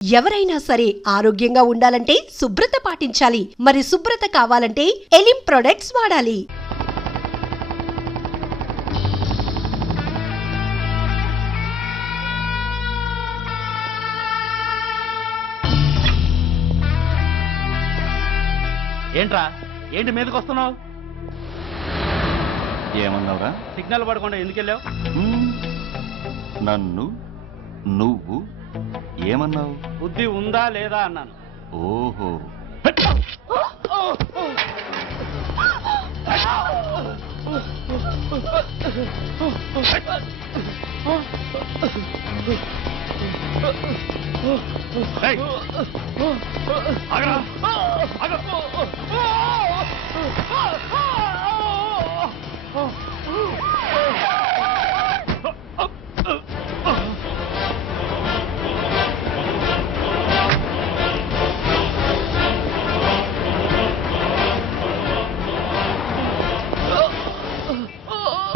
ఎవరైనా సరే ఆరోగ్యంగా ఉండాలంటే శుభ్రత పాటించాలి. మరి శుభ్రత కావాలంటే ఎలిం ప్రొడక్ట్స్ వాడాలి. ఏంట్రా ఏంటి మీదకి వస్తున్నావు? ఏమన్నావురా? సిగ్నల్ పడకుండా ఎందుకు వెళ్ళావు? నన్ను నువ్వు ఏమన్నావు? బుద్ధి ఉందా లేదా అన్నాను. ఓహో,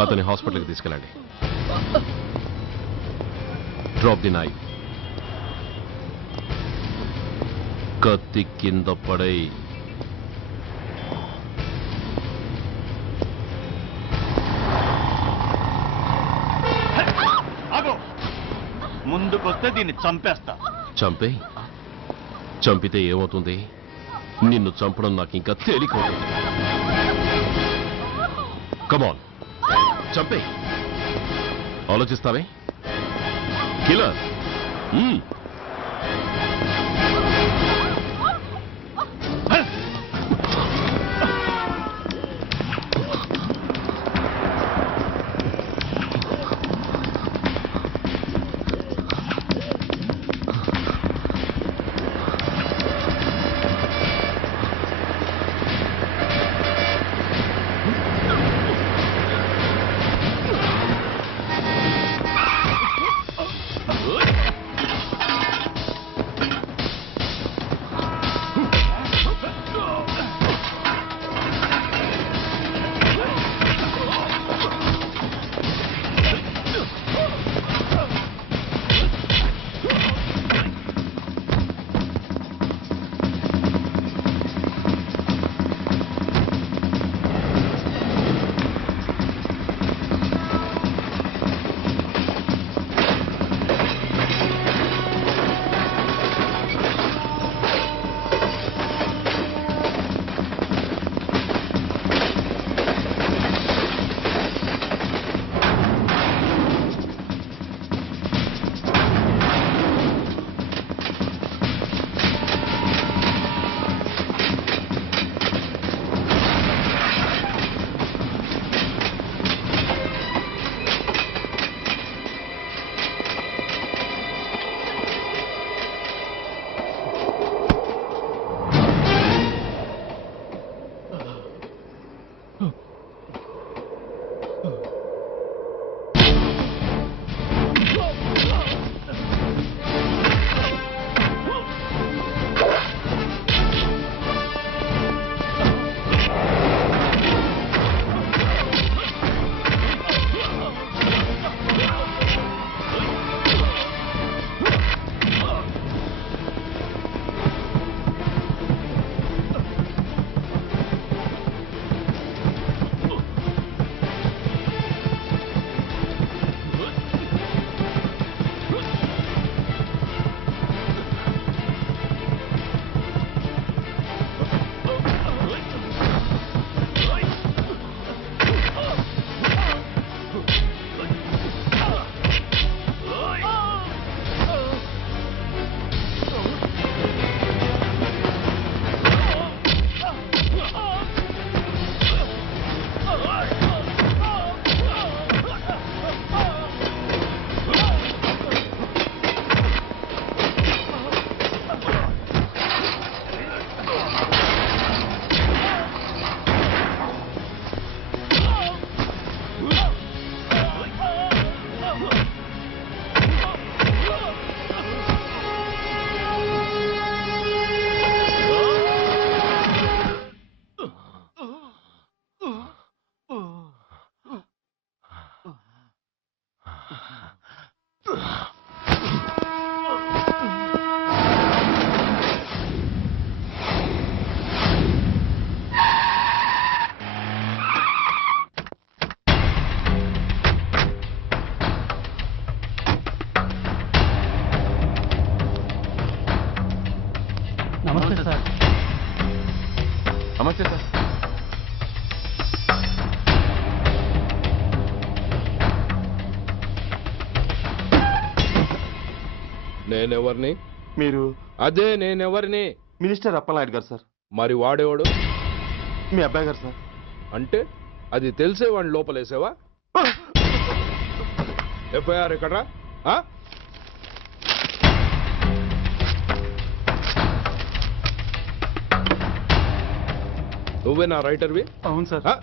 అతని హాస్పిటల్కి తీసుకెళ్ళండి. Drop the knife. కత్తి కింద పడై. ముందుకొస్తే దీన్ని చంపేస్తా. చంపే. చంపితే ఏమవుతుంది? నిన్ను చంపడం నాకు ఇంకా తేలికవుతుంది. కమాన్, చంపే. ఆలోచిస్తావే కిల్లర్? నమస్తే సార్. నమస్తే సార్. నేనెవరిని? మీరు అదే నేనెవరిని? మినిస్టర్ అప్పలనాయుడు గారు సార్. మరి వాడేవాడు? మీ అబ్బాయి గారు సార్. అంటే అది తెలిసే వాడిని లోపలేసావా? ఎఫ్ఐఆర్ ఎక్కడ్రా? ఆ? నువ్వే నా రైటర్వి? అవును సార్. ఆ?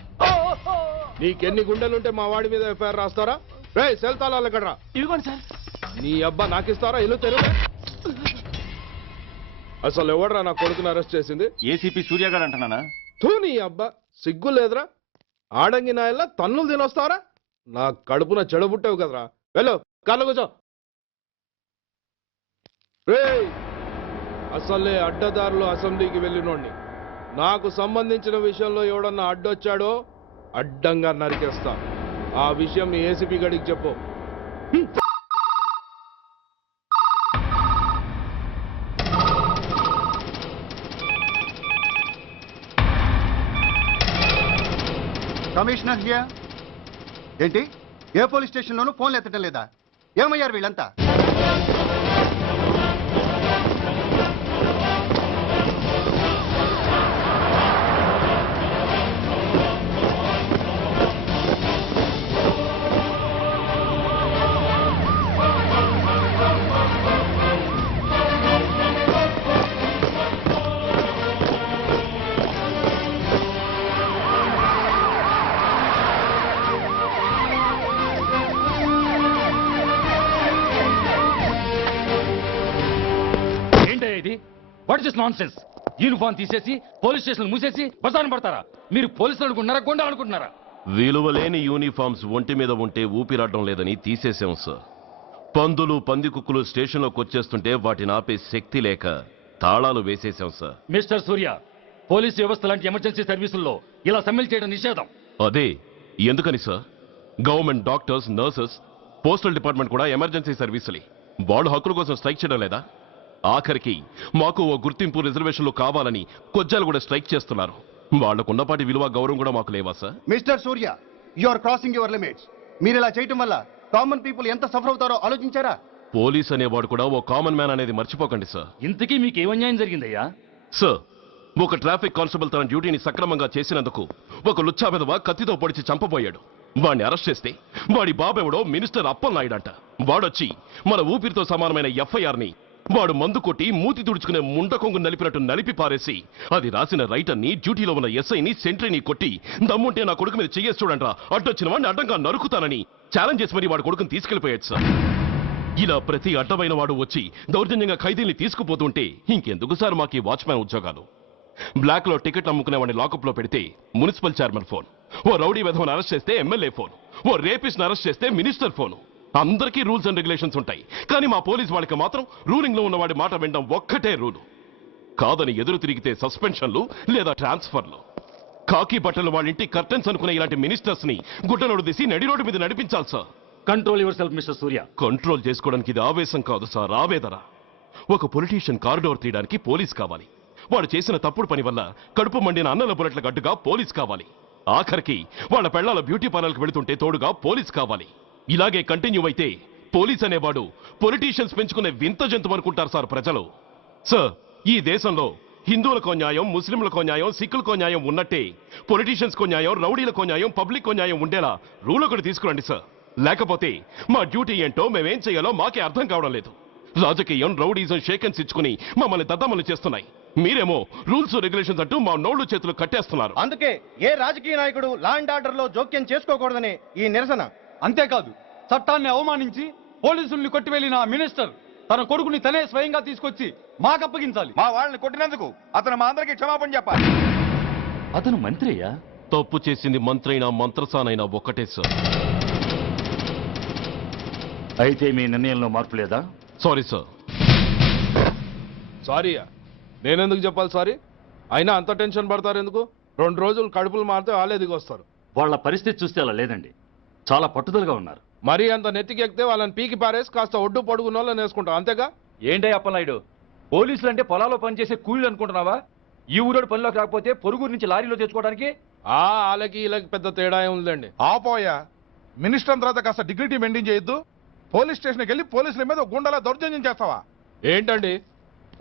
నీకెన్ని గుండెలుంటే మా వాడి మీద ఎఫ్ఐఆర్ రాస్తారా? రే సెల్ తాళాలు ఎక్కడ్రా? ఇదిగోండి సార్. నీ అబ్బా నాకిస్తారా? ఇల్లు తెరువు. అసలు ఎవడరా నా కొడుకుని అరెస్ట్ చేసింది? ఏసీపీ సూర్య గారు అంటున్నానా? తూ నీ అబ్బా సిగ్గు లేదురా? ఆడంగి నాయల్లా తన్నులు తినొస్తావరా? నా కడుపున చెడబుట్టావు కదరా. వెళ్ళు కార్లో కూర్చో. రేయ్ అసలే అడ్డదారులు అసెంబ్లీకి వెళ్ళినోడిని. నాకు సంబంధించిన విషయంలో ఎవడన్నా అడ్డొచ్చాడో అడ్డంగా నరికేస్తా. ఆ విషయం మీ ఏసీపీ గడికి చెప్పు. Commissioner here. ఏంటి ఏ పోలీస్ స్టేషన్లోనూ ఫోన్లు ఎత్తడం లేదా? ఏమయ్యారు వీళ్ళంతా? ఇది what is non sense? Uniform తీసేసి పోలీస్ స్టేషన్ మూసేసి బజార్ను పడతారా? మీరు పోలీసులు అనుకుంటున్నారా, గుండాలు అనుకుంటున్నారా? విలువలేని యూనిఫామ్స్ ఒంటి మీద ఉంటే ఊపిరాడడం లేదని తీసేసాం సార్. పందులు పందికుక్కులు స్టేషన్లోకి వచ్చేస్తుంటే వాటిని ఆపే శక్తి లేక తాళాలు వేసేసాం సార్. మిస్టర్ సూర్య, పోలీస్ వ్యవస్థ లాంటి ఎమర్జెన్సీ సర్వీసుల్లో ఇలా సమ్మెలు చేయడం నిషేధం. అదే ఎందుకని sir? Government doctors, nurses, postal department కూడా ఎమర్జెన్సీ సర్వీసులే. వాళ్ళు హక్కుల కోసం స్ట్రైక్ చేయడం లేదా? ఆఖరికి మాకు ఓ గుర్తింపు రిజర్వేషన్లు కావాలని కొజ్జాలు కూడా స్ట్రైక్ చేస్తున్నారు. వాళ్లకున్నపాటి విలువ గౌరవం కూడా మాకు లేవా sir? Mister Surya, you are crossing your limits. మీరు ఇలా చేయటం వల్ల కామన్ పీపుల్ ఎంత సఫర్ అవుతారో ఆలోచించారా? పోలీస్ అనేవాడు కూడా ఓ కామన్ మ్యాన్ అనేది మర్చిపోకండి సార్. ఇంతకీ మీకు ఏమన్యాయం జరిగిందయ్యా? సార్, ఒక ట్రాఫిక్ కానిస్టేబుల్ తన డ్యూటీని సక్రమంగా చేసినందుకు ఒక లుచ్చా విధవ కత్తితో పొడిచి చంపబోయాడు. వాడిని అరెస్ట్ చేస్తే వాడి బాబెవడో మినిస్టర్ అప్పలనాయుడు అంట. వాడొచ్చి మన ఊపిరితో సమానమైన ఎఫ్ఐఆర్ని వాడు మందు కొట్టి మూతి తుడుచుకునే ముండకొంగు నలిపినట్టు నలిపి పారేసి అది రాసిన రైటర్ని, డ్యూటీలో ఉన్న ఎస్ఐని, సెంట్రీని కొట్టి దమ్ముంటే నా కొడుకు మీద చెయ్యేసి చూడంట్రా, అడ్డొచ్చిన వాడిని అడ్డంగా నరుకుతానని ఛాలెంజ్ చేసి మరి వాడు కొడుకుని తీసుకెళ్లిపోయాడు సార్. ఇలా ప్రతి అడ్డమైన వాడు వచ్చి దౌర్జన్యంగా ఖైదీల్ని తీసుకుపోతుంటే ఇంకెందుకు సార్ మాకు ఈ వాచ్మ్యాన్ ఉద్యోగాలు? బ్లాక్ లో టికెట్ అమ్ముకునే వాడిని లాకప్ లో పెడితే మున్సిపల్ చైర్మన్ ఫోన్, ఓ రౌడీ విధవను అరెస్ట్ చేస్తే ఎమ్మెల్యే ఫోన్, ఓ రేపిస్ట్ అరెస్ట్ చేస్తే మినిస్టర్ ఫోన్. అందరికీ రూల్స్ అండ్ రెగ్యులేషన్స్ ఉంటాయి, కానీ మా పోలీస్ వాళ్ళకి మాత్రం రూలింగ్ లో ఉన్న వాడి మాట వినడం ఒక్కటే రూలు. కాదని ఎదురు తిరిగితే సస్పెన్షన్లు లేదా ట్రాన్స్ఫర్లు. కాకి బట్టలు వాళ్ళ ఇంటి కర్టెన్స్ అనుకునే ఇలాంటి మినిస్టర్స్ ని గుడ్డలోడు తీసి నడి రోడ్డు మీద నడిపించాలి sir. Control your self mister Surya. Control చేసుకోవడానికి ఇది ఆవేశం కాదు సార్, ఆవేదన. ఒక పొలిటీషియన్ కారిడోర్ తీయడానికి పోలీస్ కావాలి. వాడు చేసిన తప్పుడు పని వల్ల కడుపు మండిన అన్నల బుల్లెట్ల గడ్డుగా పోలీస్ కావాలి. ఆఖరికి వాళ్ళ పెళ్లాల బ్యూటీ పార్లర్కి వెళుతుంటే తోడుగా పోలీస్ కావాలి. ఇలాగే కంటిన్యూ అయితే పోలీస్ అనేవాడు పొలిటీషియన్స్ పెంచుకునే వింత జంతువు అనుకుంటారు సార్ ప్రజలు. సార్, ఈ దేశంలో హిందువులకో న్యాయం, ముస్లింలకో న్యాయం, సిక్కులకో న్యాయం ఉన్నట్టే పొలిటీషియన్స్కో న్యాయం, రౌడీలకో న్యాయం, పబ్లిక్కో న్యాయం ఉండేలా రూల్ ఒకటి తీసుకురండి సార్. లేకపోతే మా డ్యూటీ ఏంటో మేమేం చేయాలో మాకే అర్థం కావడం లేదు. రాజకీయం, రౌడీజం షేకెన్స్ ఇచ్చుకుని మమ్మల్ని దద్దమలు చేస్తున్నాయి. మీరేమో రూల్స్ రెగ్యులేషన్స్ అంటూ మా నోళ్లు చేతులు కట్టేస్తున్నారు. అందుకే ఏ రాజకీయ నాయకుడు లా అండ్ ఆర్డర్ లో జోక్యం చేసుకోకూడదని ఈ నిరసన. అంతేకాదు, చట్టాన్ని అవమానించి పోలీసుల్ని కొట్టివెళ్లిన మినిస్టర్ తన కొడుకుని తనే స్వయంగా తీసుకొచ్చి మాకు అప్పగించాలి. మా వాళ్ళని కొట్టినందుకు అతను మా అందరికి క్షమాపణ చెప్పాలి. అతను మంత్రి అయ్యా. తప్పు చేసింది మంత్రైనా మంత్రసానైనా ఒక్కటే సార్. అయితే మీ నిర్ణయంలో మార్పు లేదా? Sorry sir. సారీయా? నేనెందుకు చెప్పాలి సారీ? అయినా అంత టెన్షన్ పడతారు ఎందుకు? 2 రోజులు కడుపులు మారితే వాళ్ళే దిగొస్తారు. వాళ్ళ పరిస్థితి చూస్తే అలా లేదండి, చాలా పట్టుదలగా ఉన్నారు. మరీ అంత నెత్తికి ఎక్కితే వాళ్ళని పీకి పారేసి కాస్త ఒడ్డు పొడుగున్న వాళ్ళని వేసుకుంటాం, అంతేగా? ఏంటే అప్పలనాయుడు, పోలీసులు అంటే పొలాల్లో పనిచేసే కూలీలు అనుకుంటున్నావా? ఈ ఊరోడు పనిలోకి రాకపోతే పొరుగురు నుంచి లారీలో తెచ్చుకోవడానికి వాళ్ళకి వీళ్ళకి పెద్ద తేడా ఉందండి. ఆపోయా మినిస్టర్ తర్వాత కాస్త డిగ్నిటీ మెయింటైన్ చేయొద్దు. పోలీస్ స్టేషన్కి వెళ్ళి పోలీసుల మీద గుండాలా దౌర్జన్యం చేస్తావా? ఏంటండి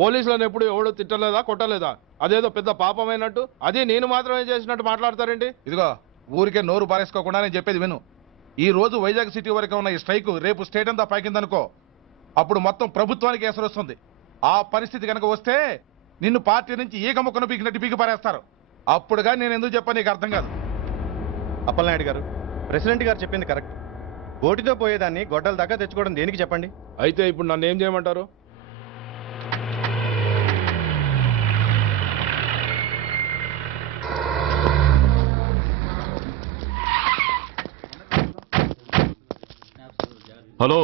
పోలీసులను ఎప్పుడు ఎవడో తిట్టలేదా కొట్టలేదా? అదేదో పెద్ద పాపమైనట్టు అది నేను మాత్రమే చేసినట్టు మాట్లాడతారేంటి? ఇదిగో ఊరికే నోరు పారేసుకోకుండా నేను చెప్పేది విను. ఈ రోజు వైజాగ్ సిటీ వరకు ఉన్న ఈ స్ట్రైక్ రేపు స్టేట్ అంతా పైకిందనుకో, అప్పుడు మొత్తం ప్రభుత్వానికి ఎసరు వస్తుంది. ఆ పరిస్థితి కనుక వస్తే నిన్ను పార్టీ నుంచి ఈగ ముక్కను పీకినట్టు పీకి పారేస్తారు. అప్పుడుగా నేను ఎందుకు చెప్పా నీకు అర్థం కాదు. అప్పలనాయుడు గారు, ప్రెసిడెంట్ గారు చెప్పింది కరెక్ట్. ఓటితో పోయేదాన్ని గొడ్డల దాకా తెచ్చుకోవడం దేనికి చెప్పండి? అయితే ఇప్పుడు నన్ను ఏం చేయమంటారు? హలో,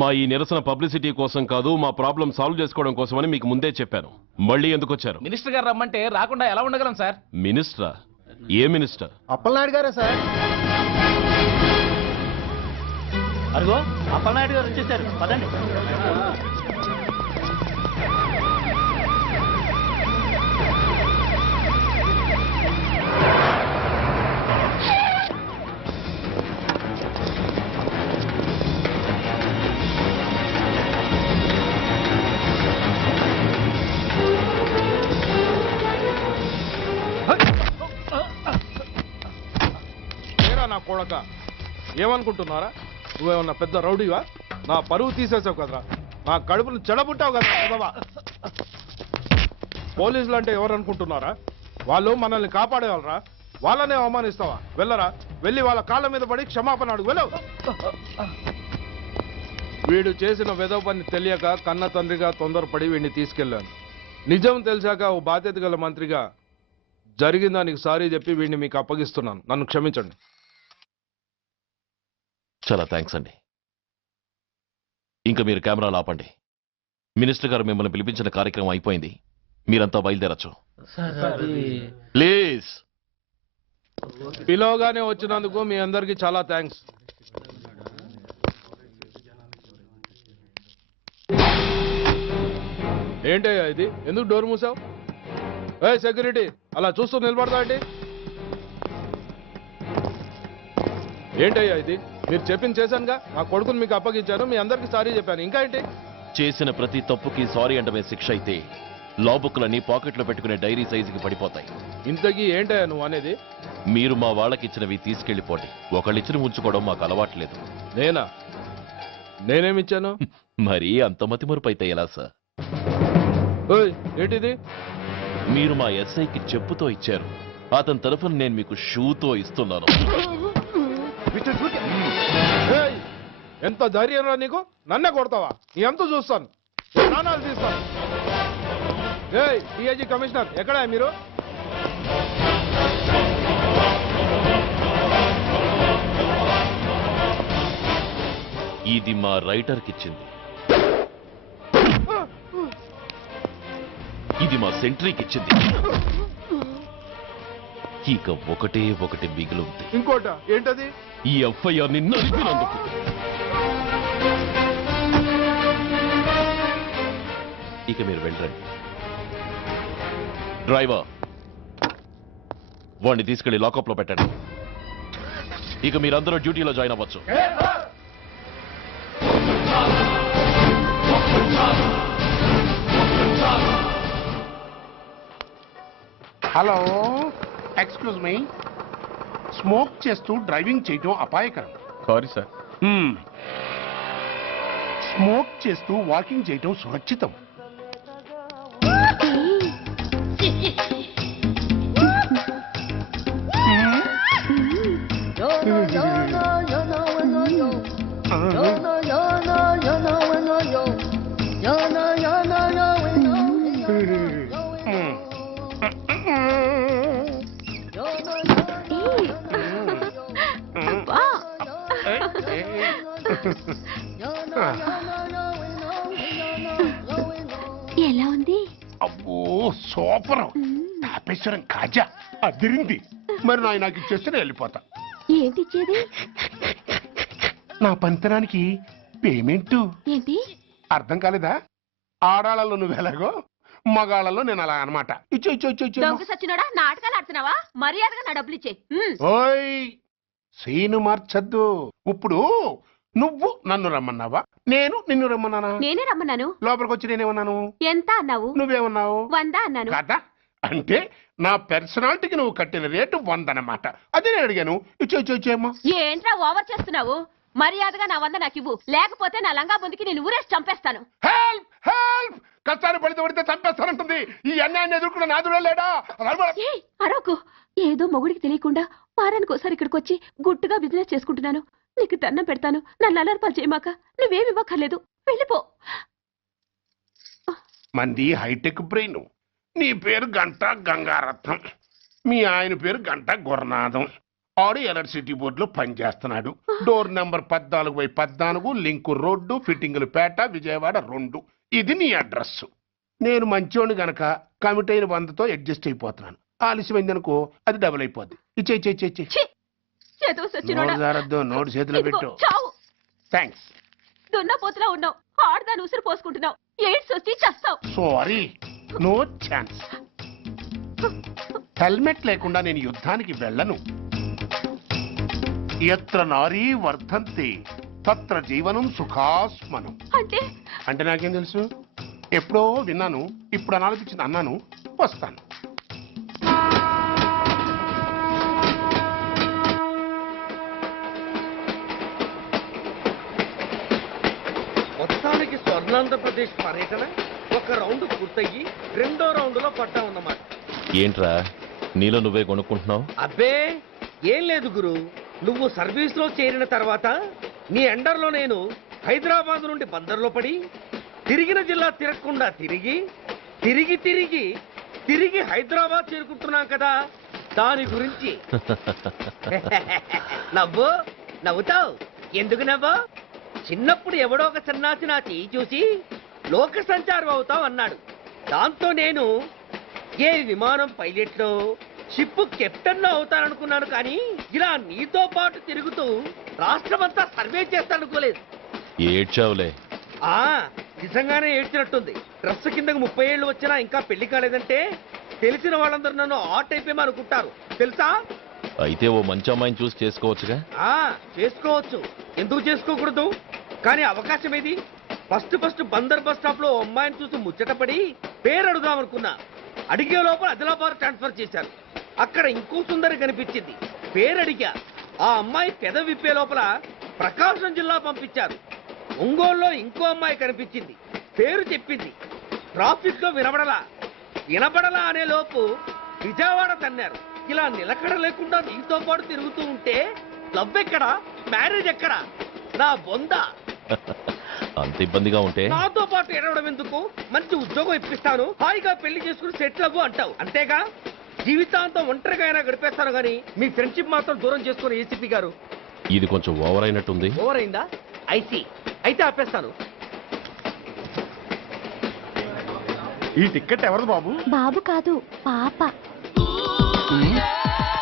మా ఈ నిరసన పబ్లిసిటీ కోసం కాదు, మా ప్రాబ్లం సాల్వ్ చేసుకోవడం కోసమని మీకు ముందే చెప్పాను. మళ్ళీ ఎందుకు వచ్చారు? మినిస్టర్ గారు రమ్మంటే రాకుండా ఎలా ఉండగలం సార్? మినిస్టరా? ఏ మినిస్టర్? అప్పలనాయుడు గారే సార్. అదిగో అప్పలనాయుడు గారు వచ్చేసారు, పదండి. నా కొడక ఏమనుకుంటున్నారా? నువ్వేమన్నా పెద్ద రౌడీవా? నా పరువు తీసేసావు కదరా, నా కడుపును చెడబుట్టావు కదా బాబా. పోలీసులు అంటే ఎవరు అనుకుంటున్నారా? వాళ్ళు మనల్ని కాపాడేవాళ్ళరా? వాళ్ళనే అవమానిస్తావా? వెళ్ళరా, వెళ్ళి వాళ్ళ కాళ్ళ మీద పడి క్షమాపణ అడుగు, వెళ్ళవు. వీడు చేసిన వెధవ పని తెలియక కన్న తండ్రిగా తొందరపడి వీడిని తీసుకెళ్లాను. నిజం తెలిసాక ఓ బాధ్యత గల మంత్రిగా జరిగిన దానికి సారీ చెప్పి వీడిని మీకు అప్పగిస్తున్నాను. నన్ను క్షమించండి. చాలా థ్యాంక్స్ అండి. ఇంకా మీరు కెమెరాలు ఆపండి. మినిస్టర్ గారు మిమ్మల్ని పిలిపించిన కార్యక్రమం అయిపోయింది. మీరంతా బయలుదేరచ్చు ప్లీజ్. పిలవగానే వచ్చినందుకు మీ అందరికీ చాలా థ్యాంక్స్. ఏంటయ్యా ఇది? ఎందుకు డోర్ మూసావు? ఏ సెక్యూరిటీ, అలా చూస్తూ నిలబడతా ఏంటి? ఏంటయ్యా ఇది? మీరు చెప్పింది చేశానుగా, నా కొడుకుని మీకు అప్పగించాను, మీ అందరికి సారీ చెప్పాను, ఇంకా ఏంటి? చేసిన ప్రతి తప్పుకి సారీ అంటమే శిక్ష అయితే లా బుక్లన్నీ పాకెట్లో పెట్టుకునే డైరీ సైజుకి పడిపోతాయి. ఇంతకీ ఏంటయ్యా నువ్వు అనేది? మీరు మా వాళ్ళకిచ్చినవి తీసుకెళ్లిపోండి. ఒకళ్ళిచ్చిన ఉంచుకోవడం మాకు అలవాట్లేదు. నేనా? నేనేమిచ్చాను? మరీ అంత మతిమరుపు అయితే ఎలా సార్? ఓయ్ ఏంటిది? మీరు మా ఎస్ఐకి చెప్పుతో ఇచ్చారు, అతని తరఫున నేను మీకు షూతో ఇస్తున్నాను. ఏయ్, ఎంత ధైర్యం రా నీకు? నన్నే కొడతావా? నీ ఎంత చూస్తాను, ప్రాణాలు తీస్తాను. ఏయ్ డిఐజీ కమిషనర్, ఎక్కడా మీరు? ఇది మా రైటర్కి ఇచ్చింది, ఇది మా సెంట్రీకి ఇచ్చింది. ఇక ఒకటి మిగిలింది. ఇంకోట ఏంటది? ఈ ఎఫ్ఐఆర్ ని నలిపినందుకు. ఇక మీరు వెళ్ళండి. డ్రైవర్, వాడిని తీసుకెళ్లి లాకప్ లో పెట్టండి. ఇక మీరందరూ డ్యూటీలో జాయిన్ అవ్వచ్చు. Hello, excuse me. స్మోక్ చేస్తూ డ్రైవింగ్ చేయటం అపాయకరం. Sorry sir. స్మోక్ చేస్తూ వాకింగ్ చేయటం సురక్షితం. ఎలా ఉంది? అబ్బో సూపర్. తాపేశ్వరం కాజా అదిరింది. మరి నాకు ఇచ్చేస్తే వెళ్ళిపోతా. ఏంటి ఇచ్చేది? నా పంతనానికి పేమెంట్. ఏంటి? అర్థం కాలేదా? ఆడాళ్ళలో నువ్వు ఎలాగో మగాళ్ళలో నేను అలా అనమాట. ఇచ్చు ఇచ్చు ఇచ్చు ఇచ్చు దొంగ సచ్చినోడా నాటకాలు ఆడుతున్నావా? మర్యాదగా నా డబ్బులు ఇచ్చే. ఓయ్ సీను మార్చద్దు. ఇప్పుడు నువ్వు నన్ను రమ్మన్నావా, నేను నిన్ను రమ్మన్నానా? నేనే రమ్మన్నాను. లోపలికి వచ్చి నేనేమన్నాను? ఎంత అన్నావు? నువ్వేమన్నావు? 100 అన్నాను. కదా అంటే నా పర్సనాలిటీకి నువ్వు కట్టిన రేటు 100 అన్నమాట. అదే నేను అడిగాను. ఇచ్చు ఇచ్చు ఇచ్చేమ్మా. ఏంట్రా ఓవర్ చేస్తున్నావు? మర్యాదగా నా 100 నాకు ఇవ్వు, లేకపోతే నా లంగా ముందుకి నేను ఊరేసి చంపేస్తాను. Help help! కష్టాన్ని పడితే చంపేస్తానంటుంది. ఈ అన్యాయాన్ని ఎదుర్కొన్న నాదుడే లేడా? అరవకు. ఏదో మొగుడికి తెలియకుండా వారానికి ఒకసారి ఇక్కడికి వచ్చి గుట్టుగా బిజినెస్ చేసుకుంటున్నాను. నీకు దండం పెడతాను, నన్ను అల్లరిపాలు చేయమాక. నువ్వేమి ఇవ్వక్కర్లేదు, వెళ్ళిపో. మంది హైటెక్ బ్రెయిన్. నీ పేరు గంట గంగారత్నం, మీ ఆయన పేరు గంట గురనాథం. ఆడు ఎలక్ట్రిసిటీ బోర్డులో పనిచేస్తున్నాడు. డోర్ నెంబర్ 14/14, లింకు రోడ్డు, ఫిట్టింగులు పేట, విజయవాడ 2. ఇది నీ అడ్రస్. నేను మంచోని గనక కమిట్ అయిన 100తో అడ్జస్ట్ అయిపోతున్నాను. ఆలస్యమైందనుకో అది డబుల్ అయిపోద్ది. ఇచ్చే నోటు చేతిలో పెట్టు. థ్యాంక్స్. దున్నపోతులా ఉన్నావు, ఆడదాన్ని ఉసురు పోసుకుంటున్నావు. ఎయిడ్స్ వచ్చి చస్తావు. Sorry, no chance. హెల్మెట్ లేకుండా నేను యుద్ధానికి వెళ్ళను. ఎత్ర నారీ వర్ధంతి తత్ర జీవనం సుఖాస్మనం. అంటే నాకేం తెలుసు? ఎప్పుడో విన్నాను, ఇప్పుడు అనాలనిపించింది అన్నాను. వస్తాను. మొత్తానికి స్వర్ణాంధ్రప్రదేశ్ పర్యటన ఒక రౌండ్ పూర్తయ్యి 2వ రౌండ్లో పడ్డామన్నమాట. ఏంట్రా నీలో నువ్వే కొనుక్కుంటున్నావు? అబ్బే ఏం లేదు గురు, నువ్వు సర్వీస్ లో చేరిన తర్వాత నీ అండర్లో నేను హైదరాబాద్ నుండి బందర్లో పడి తిరిగిన జిల్లా తిరగకుండా తిరిగి తిరిగి తిరిగి తిరిగి హైదరాబాద్ చేరుకుంటున్నాం కదా, దాని గురించి. నవ్వు నవ్వుతావు ఎందుకు నవ్వు? చిన్నప్పుడు ఎవడో ఒక సన్నాసి నా చెయ్యి చూసి లోక సంచారం అవుతావు అన్నాడు. దాంతో నేను ఏ విమానం పైలట్లో షిప్ కెప్టెన్ అవుతాననుకున్నాను, కానీ ఇలా నీతో పాటు తిరుగుతూ రాష్ట్రమంతా సర్వే చేస్తాననుకోలేదు. ఏడ్చావులే. నిజంగానే ఏడ్చినట్టుంది. డ్రెస్ కిందకు 30 ఏళ్ళు వచ్చినా ఇంకా పెళ్లి కాలేదంటే తెలిసిన వాళ్ళందరూ నన్ను ఆ టైప్ ఏమో అనుకుంటారు తెలుసా? అయితే ఓ మంచి అమ్మాయిని చూసి చేసుకోవచ్చుగా. చేసుకోవచ్చు, ఎందుకు చేసుకోకూడదు? కానీ అవకాశం ఏది? ఫస్ట్ బందర్ బస్ స్టాప్ లో అమ్మాయిని చూసి ముచ్చటపడి పేరు అడుగుదాం అనుకున్నా. అడిగే లోపల ఆదిలాబాద్ ట్రాన్స్ఫర్ చేశారు. అక్కడ ఇంకో సుందరి కనిపించింది, పేరు అడిగా. ఆ అమ్మాయి పెద విప్పే లోపల ప్రకాశం జిల్లా పంపించారు. ఒంగోలులో ఇంకో అమ్మాయి కనిపించింది, పేరు చెప్పింది. ట్రాఫిక్ లో వినబడలా అనే లోపు విజయవాడ తన్నారు. ఇలా నిలకడ లేకుండా నీతో పాటు తిరుగుతూ ఉంటే లవ్ ఎక్కడా, మ్యారేజ్ ఎక్కడా? నా బొంద. అంత ఇబ్బందిగా ఉంటే నాతో పాటు ఎడవడం ఎందుకు? మంచి ఉద్యోగం ఇప్పిస్తాను, హాయిగా పెళ్లి చేసుకుని సెటిల్ అవ్వు అంటావు అంతేగా. జీవితాంతం ఒంటరిగా అయినా గడిపేస్తాను, కానీ మీ ఫ్రెండ్షిప్ మాత్రం దూరం చేసుకుని ఏసీపీ గారు. ఇది కొంచెం ఓవర్ అయినట్టుంది. ఓవర్ అయిందా? అయితే ఆపేస్తాను. ఈ టికెట్ ఎవరిది బాబు? బాబు కాదు, పాప.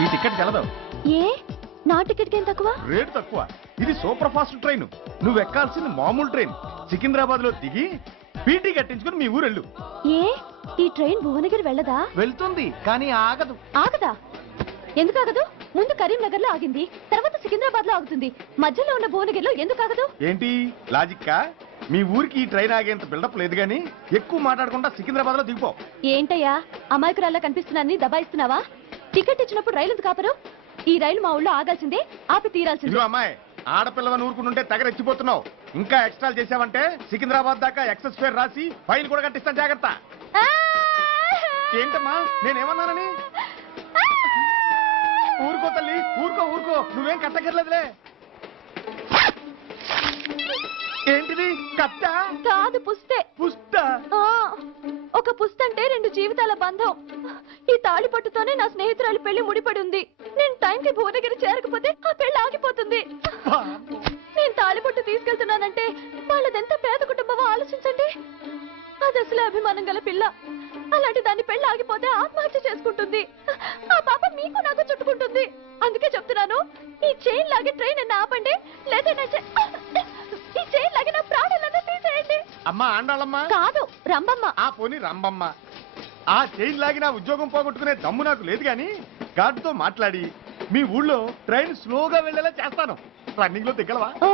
ఈ టికెట్ గలదు. ఏ నా టికెట్ ఏం తక్కువ? రేటు తక్కువ. ఇది సూపర్ ఫాస్ట్ ట్రైన్. నువ్వు ఎక్కాల్సింది మామూలు ట్రైన్. సికింద్రాబాద్ లో దిగి పీటీ కట్టించుకుని మీ ఊరెళ్ళు. ఏ ఈ ట్రైన్ భువనగిరి వెళ్ళదా? వెళ్తుంది, కానీ ఆగదు. ఆగదా? ఎందుకు ఆగదు? ముందు కరీంనగర్ లో ఆగింది, తర్వాత సికింద్రాబాద్ లో ఆగుతుంది. మధ్యలో ఉన్న భువనగిరిలో ఎందుకు ఆగదు? ఏంటి లాజిక్కా? మీ ఊరికి ఈ ట్రైన్ ఆగేంత బిల్డప్ లేదు, గానీ ఎక్కువ మాట్లాడకుండా సికింద్రాబాద్ లో దిగిపో. ఏంటయ్యా అమాయకురాల్లా కనిపిస్తున్నాన్ని దబాయిస్తున్నావా? టికెట్ ఇచ్చినప్పుడు రైలు ఎందుకు ఆపరు? ఈ రైలు మా ఊళ్ళో ఆగాల్సిందే, ఆపి తీరాల్సిందే. అమ్మాయి, ఆడపిల్లవని ఊరుకుంటుంటే తెగరెచ్చిపోతున్నావు. ఇంకా ఎక్స్ట్రా చేసావంటే సికింద్రాబాద్ దాకా ఎక్సెస్ ఫేర్ రాసి ఫైన్ కూడా కట్టిస్తాను, జాగ్రత్త. ఏంటమ్మా నేనేమన్నానని? ఊరుకో తల్లి, ఊరుకో, నువ్వేం కట్టకర్లేదులే. ఏంటిది? కట్ట కాదు, పుస్తే. పుస్తా? ఒక పుస్తంటే 2 జీవితాల బంధం. ఈ తాళి పట్టుతోనే నా స్నేహితురాలి పెళ్లి ముడిపడి ఉంది. నేను టైంకి భువనగిరి చేరకపోతే ఆ పెళ్లి ఆగిపోతుంది. నేను తాళి పట్టు తీసుకెళ్తున్నానంటే వాళ్ళదెంత పేద కుటుంబమో ఆలోచించండి. అది అసలు అభిమానం గల పిల్ల. అలాంటి దాన్ని పెళ్లి ఆగిపోతే ఆత్మహత్య చేసుకుంటుంది. ఆ పాప మీకు నాకు చుట్టుకుంటుంది. అందుకే చెప్తున్నాను, ఈ చైన్ లాగే ట్రైన్ ఆపండి, లేదా ఈ చైన్ లాగే నా ప్రాణాలను తీసేయండి. అమ్మా ఆండాళమ్మా, కాదు రంబమ్మ. ఆ పోని రంబమ్మ. ఆ చైన్ లాగి నా ఉద్యోగం పోగొట్టుకునే దమ్ము నాకు లేదు కానీ గార్డుతో మాట్లాడి మీ ఊళ్ళో ట్రైన్ స్లోగా వెళ్ళేలా చేస్తాను. రన్నింగ్ లో దిగలవా? ఓ,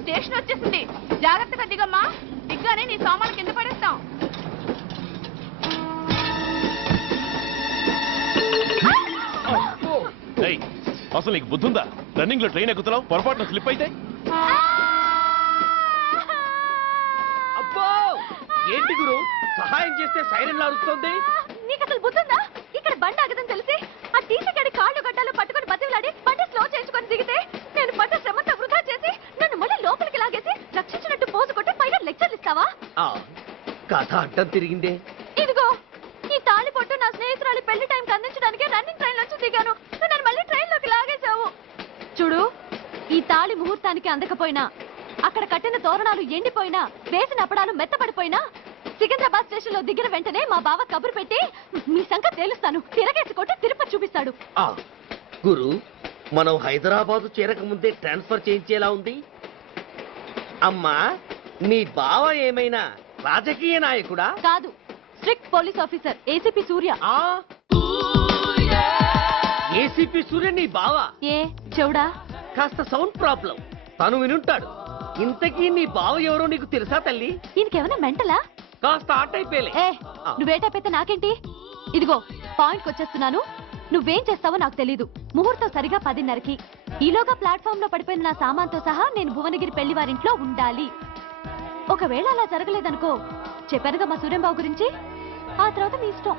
స్టేషన్ వచ్చేసింది, జాగ్రత్తగా దిగమ్మా. దిగ్గానే నీ సామాను కింద పడేస్తాం. ఏయ్, అసలు నీకు బుద్ధుందా? రన్నింగ్ లో ట్రైన్ ఎక్కుతున్నావు, పొరపాటున స్లిప్ అయితే అబ్బో ఏంటి గురు సహాయం చేస్తే సైరన్ అరుస్తోంది? నీకు అసలు బుద్ధుందా? ఇక్కడ బండి ఆగదని తెలిసి ఆ టీసీ గడి కాళ్ళు గడ్డలు పట్టుకొని బతిలాడి బండి స్లో చేసుకొని దిగితే నేను పడ్డ శ్రమంతా వృధా చేసి నన్ను మళ్ళీ లోపలికి లాగేసి రక్షించినట్టు పోజు కొట్టి పైన లెక్చర్లు ఇస్తావా? కథ అడ్డం తిరిగిందే. ఇదిగో ఈ తాళి పొట్టు నా స్నేహితురాలి పెళ్లి టైంకి అందించడానికి రన్నింగ్ ట్రైన్ నుంచి దిగాను. నువ్వు నన్ను మళ్ళీ ట్రైన్ లోకి లాగేశావు. చూడు, ఈ తాళి ముహూర్తానికి అందకపోయినా, అక్కడ కట్టిన తోరణాలు ఎండిపోయినా, వేసిన అప్పడాలు మెత్తపడిపోయినా, సికింద్రాబాద్ స్టేషన్ లో దిగిన వెంటనే మా బావ కబురు పెట్టి మీ సంగతి తేలుస్తాను, తిరగేసి కొట్టి తిరుపతి చూపిస్తాడు. గురు, మనం హైదరాబాద్ చేరక ముందే ట్రాన్స్ఫర్ చేయించేలా ఉంది. అమ్మా, నీ బావ ఏమైనా రాజకీయ నాయకుడా? కాదు, స్ట్రిక్ట్ పోలీస్ ఆఫీసర్, ఏసీపీ సూర్య. ఏసీపీ సూర్య నీ బావ? ఏ చెవుడా? కాస్త సౌండ్ ప్రాబ్లం, తను వినుంటాడు. ఇంతకీ నీ బావ ఎవరో నీకు తెలుసా తల్లి? ఈయనకేమైనా మెంటలా? కాస్త ఆట అయిపోయలే. ఏ నువ్వేటైతే నాకేంటి? ఇదిగో పాయింట్కి వచ్చేస్తున్నాను. నువ్వేం చేస్తావో నాకు తెలీదు. ముహూర్తం సరిగా 10:30కి. ఈలోగా ప్లాట్ఫామ్ లో పడిపోయిన నా సామాన్తో సహా నేను భువనగిరి పెళ్లి వారింట్లో ఉండాలి. ఒకవేళ అలా జరగలేదనుకో, చెప్పానుగా మా సూర్యంబాబు గురించి, ఆ తర్వాత మీ ఇష్టం.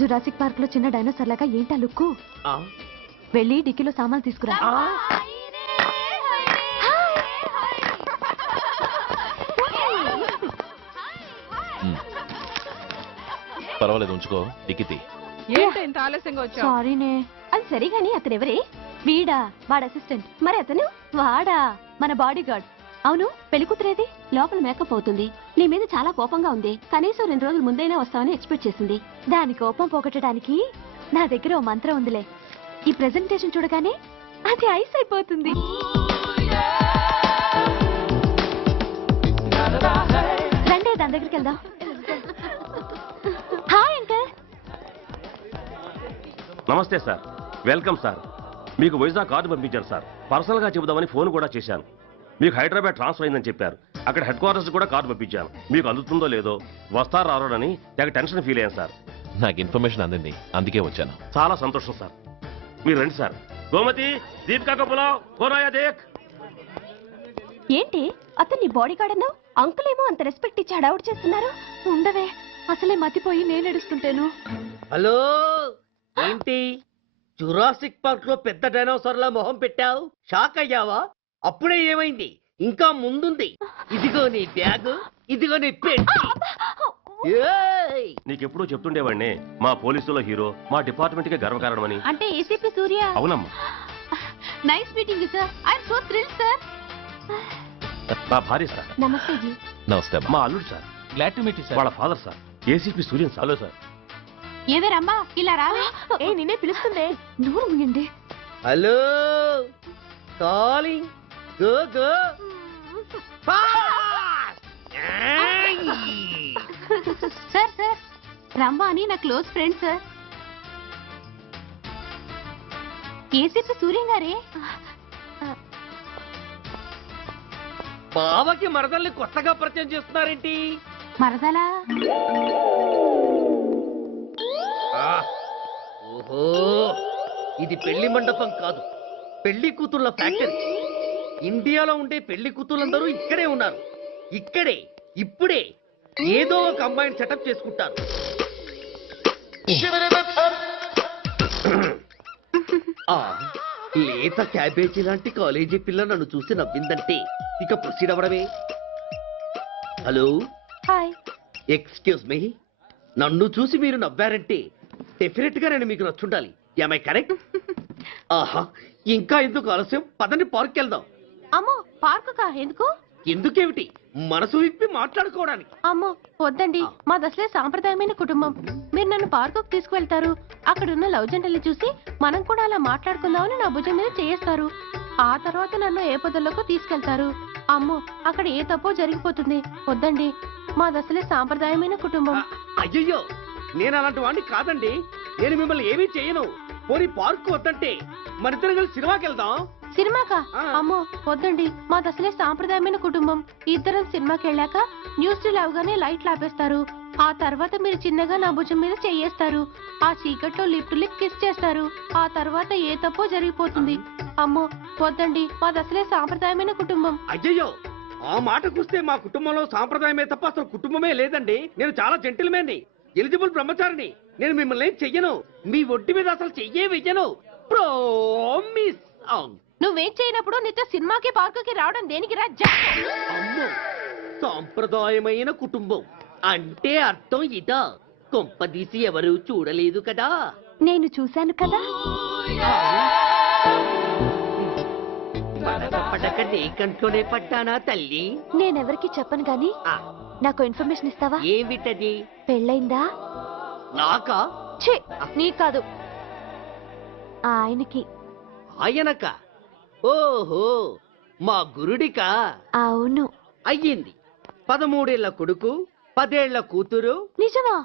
జురాసిక్ పార్క్ లో చిన్న డైనోసార్ లాగా ఏంటా లుక్కు? వెళ్ళి డిక్కీలో సామాన్లు తీసుకురా. పర్వాలేదు, ఉంచుకో. డిక్కితి ఏంటి ఇంత ఆలస్యంగా వచ్చావు? సారీనే. అది సరిగాని అతను ఎవరే? వీడా, వాడు అసిస్టెంట్. మరి అతను? వాడా, మన బాడీ గార్డ్. అవును, పెళ్లి కూతురేది? లోపల మేకప్ అవుతుంది. నీ మీద చాలా కోపంగా ఉంది. కనీసం 2 రోజుల ముందైనా వస్తావని ఎక్స్పెక్ట్ చేసింది. దాని కోపం పోగొట్టడానికి నా దగ్గర ఓ మంత్రం ఉందిలే. ఈ ప్రెజెంటేషన్ చూడగానే అది ఐస్ అయిపోతుంది. రండి, దాని దగ్గరికి వెళ్దాం. Hi uncle. నమస్తే సార్, వెల్కమ్ సార్. మీకు వైజాగ్ కార్డు పంపించాను సార్. పర్సనల్ గా చెబుదామని ఫోన్ కూడా చేశాను. మీకు హైదరాబాద్ ట్రాన్స్ఫర్ అయిందని చెప్పారు. అక్కడ హెడ్ క్వార్టర్స్ కూడా కార్డు పంపించాను. మీకు అందుతుందో లేదో, వస్తారో రారోడని తెగ టెన్షన్ ఫీల్ అయ్యాను సార్. నాకు ఇన్ఫర్మేషన్ అందింది, అందుకే వచ్చాను. చాలా సంతోషం సార్. మీరు రండి సార్. గోమతి, దీపికా కపులావ్, కోనాయా దేక్. ఏంటి అతన్ని బాడీ గార్డ్ అన్నావు? అంకుల్ ఏమో అంత రెస్పెక్ట్ ఇచ్చి హడావుడు చేస్తున్నారు. ఉండవే, అసలే మతిపోయి నేను ఏడుస్తుంటాను. హలో, ఏంటి జురాసిక్ పార్క్ లో పెద్ద డైనోసార్ల మొహం పెట్టావు? షాక్ అయ్యావా? అప్పుడే ఏమైంది? ఇంకా ముందుంది. ఇదిగో నీ బ్యాగ్, ఇదిగో నీ పెట్టి. నీకెప్పుడు చెప్తుండేవాడిని, మా పోలీసులో హీరో, మా డిపార్ట్మెంట్ కి గర్వకారణమని. అంటే ఏసీపీ సూర్య. అవునమ్మా. Nice meeting you sir. I am so thrilled sir. నా భార్య సార్. నమస్తే జీ. నమస్తే. మా అల్లుడు sir. Glad to meet you sir. వాళ్ళ father sir, ACP Suryan sir. Hello sir. ఏవేరమ్మా ఇలా రావే? ఏ నిన్నే పిలుస్తుందే. నోరు మూయండి. Hello, calling. Go go sir sir, Rambha అని నా close friend sir. ACP Suryam గారే. బావకి మరదల్ని కొత్తగా పరిచయం చేస్తున్నారేంటి? మరదలా? ఓహో, ఇది పెళ్లి మండపం కాదు, పెళ్లి కూతుళ్ళ ఫ్యాక్టరీ. ఇండియాలో ఉండే పెళ్లి కూతుళ్ళందరూ ఇక్కడే ఉన్నారు. ఇక్కడే ఇప్పుడే ఏదో ఒక అమ్మాయిని సెటప్ చేసుకుంటారు. లేత క్యాబేజీ లాంటి కాలేజీ పిల్ల నన్ను చూసి నవ్విందంటే ఇక ప్రొసీడ్ అవ్వడమే. Hello, hi. ఎక్స్క్యూజ్ మీ, నన్ను చూసి మీరు నవ్వారంటే డెఫినెట్ గా నేను మీకు నచ్చుండాలి. Am I correct? ఆహా, ఇంకా ఎందుకు ఆలస్యం? పదండి, పార్క్ వెళ్దాం. అమ్మో, పార్కుకా? ఎందుకు? ఎందుకేమిటి, మనసు విప్పి మాట్లాడుకోవడానికి. అమ్మో వద్దండి, మాది అసలే సాంప్రదాయమైన కుటుంబం. మీరు నన్ను పార్కుకు తీసుకువెళ్తారు, అక్కడున్న లవ్ జంటలు చూసి మనం కూడా అలా మాట్లాడుకుందామని నా భుజం మీద చేస్తారు. ఆ తర్వాత నన్ను ఏ పొదల్లోకి తీసుకెళ్తారు. అమ్మో అక్కడ ఏ తప్పో జరిగిపోతుంది. వద్దండి, మాది అసలే సాంప్రదాయమైన కుటుంబం. అయ్యయ్యో, నేను అలాంటి వాడిని కాదండి. నేను మిమ్మల్ని ఏమీ చేయను. పోనీ పార్క్ వద్దంటే మరిద్దరం కలిసి సినిమాకి వెళ్దాం. సినిమాకా? అమ్మో వద్దండి, మాది అసలే సాంప్రదాయమైన కుటుంబం. ఇద్దరం సినిమాకి వెళ్ళాక న్యూస్ అవగానే లైట్లు ఆపేస్తారు. ఆ తర్వాత మీరు చిన్నగా నా భుజం మీద చెయ్యేస్తారు. ఆ చీకట్లో లిప్ టు లిప్ కిస్ చేస్తారు. ఆ తర్వాత ఏ తప్పో జరిగిపోతుంది. అమ్మో వద్దండి, మాది అసలే సాంప్రదాయమైన కుటుంబం. అయ్యయ్యో, ఆ మాటకొస్తే మా కుటుంబంలో సాంప్రదాయమే తప్ప అసలు కుటుంబమే లేదండి. నేను చాలా జెంటిల్మెన్ని, ఎలిజిబుల్ బ్రహ్మచారిని. నేను మిమ్మల్ని ఏం చెయ్యను. మీ ఒంటి మీద అసలు చెయ్యే వెయ్యను. ప్రామిస్. నువ్వేం చేయనప్పుడు నీతో సినిమాకి పార్కుకి రావడం దేనికి రా? అమ్మో, సాంప్రదాయమైన కుటుంబం అంటే అర్థం ఇదా? కొంపదీసి ఎవరు చూడలేదు కదా? నేను చూశాను కదా. పడక నీ కంట్లోనే పడ్డానా తల్లి? నేనెవరికి చెప్పను గాని నాకు ఇన్ఫర్మేషన్ ఇస్తావా? ఏమిటది? పెళ్ళైందా? నాకా? ఛీ, నీ కాదు, ఆయనకి. ఆయనక? ఓహో, మా గురుడికా? అవును. అయ్యింది. 13 ఏళ్ల కొడుకు, 10 ఏళ్ల కూతురు. నిజమా?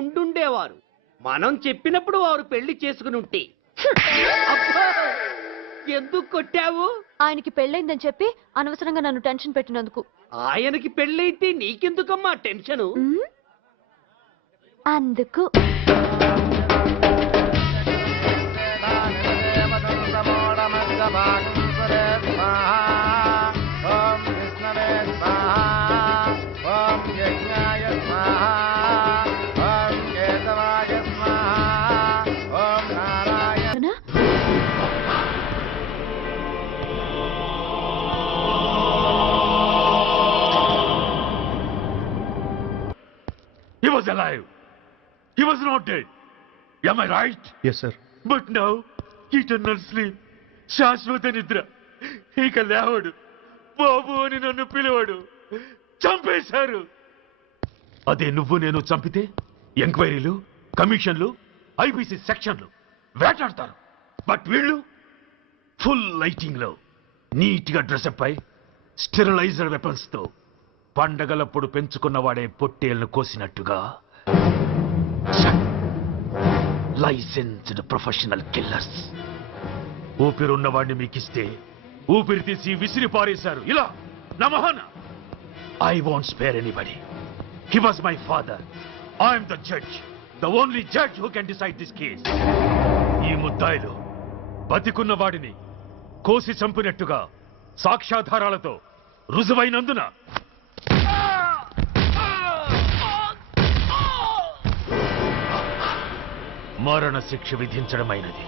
ఉండుండేవారు. మనం చెప్పినప్పుడు వారు పెళ్లి చేసుకుని ఉంటే. అబ్బా, ఎందుకు కొట్టావు? ఆయనకి పెళ్ళైందని చెప్పి అనవసరంగా నన్ను టెన్షన్ పెట్టినందుకు. ఆయనకి పెళ్ళైతే నీకెందుకమ్మా టెన్షను? అందుకు. He was alive. He was not dead. Am I right? Yes, sir. But now, eternal sleep. శాశ్వత నిద్ర. ఇక లేవడు. బాబు అని నన్ను పిలవడు. చంపేశారు. అదే నువ్వు నేను చంపితే ఎంక్వైరీలు, కమిషన్లు, ఐపీసీ సెక్షన్లు వేటాడతారు. బట్ వీళ్ళు ఫుల్ లైటింగ్ లో నీట్ గా డ్రెస్అప్ అయి స్టెరిలైజర్ వెపన్స్ తో పండగలప్పుడు పెంచుకున్నవాడే పొట్టేళ్లను కోసినట్టుగా లైసెన్స్డ్ ప్రొఫెషనల్ కిల్లర్స్. ఊపిరున్నవాడిని మీకిస్తే ఊపిరి తీసి విసిరి పారేశారు. ఇలా నమహన. I want spare anybody. He was my father. I'm the judge, the only judge who can decide this case. ఈ ముద్దాయిలు బతికున్న వాడిని కోసి చంపినట్టుగా సాక్ష్యాధారాలతో రుజువైనందున మరణ శిక్ష విధించడమైనది.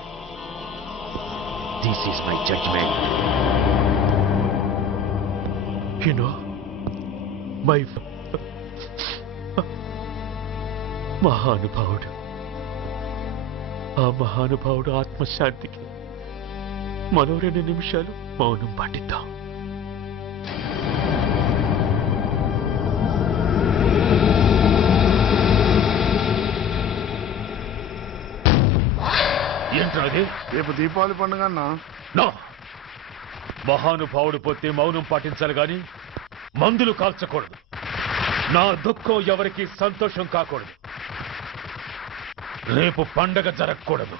This is my judgement. You know my మహానుభావుడు, ఆ మహానుభావుడు ఆత్మశాంతికి మరో 2 నిమిషాలు మౌనం పాటిద్దాం. ఏంట్రాది? రేపు దీపావళి పండుగ అన్నా. నో, మహానుభావుడు పోతే మౌనం పాటించాలి గాని మందులు కాల్చకూడదు. నా దుఃఖం ఎవరికి సంతోషం కాకూడదు. రేపు పండగ జరగకూడదు.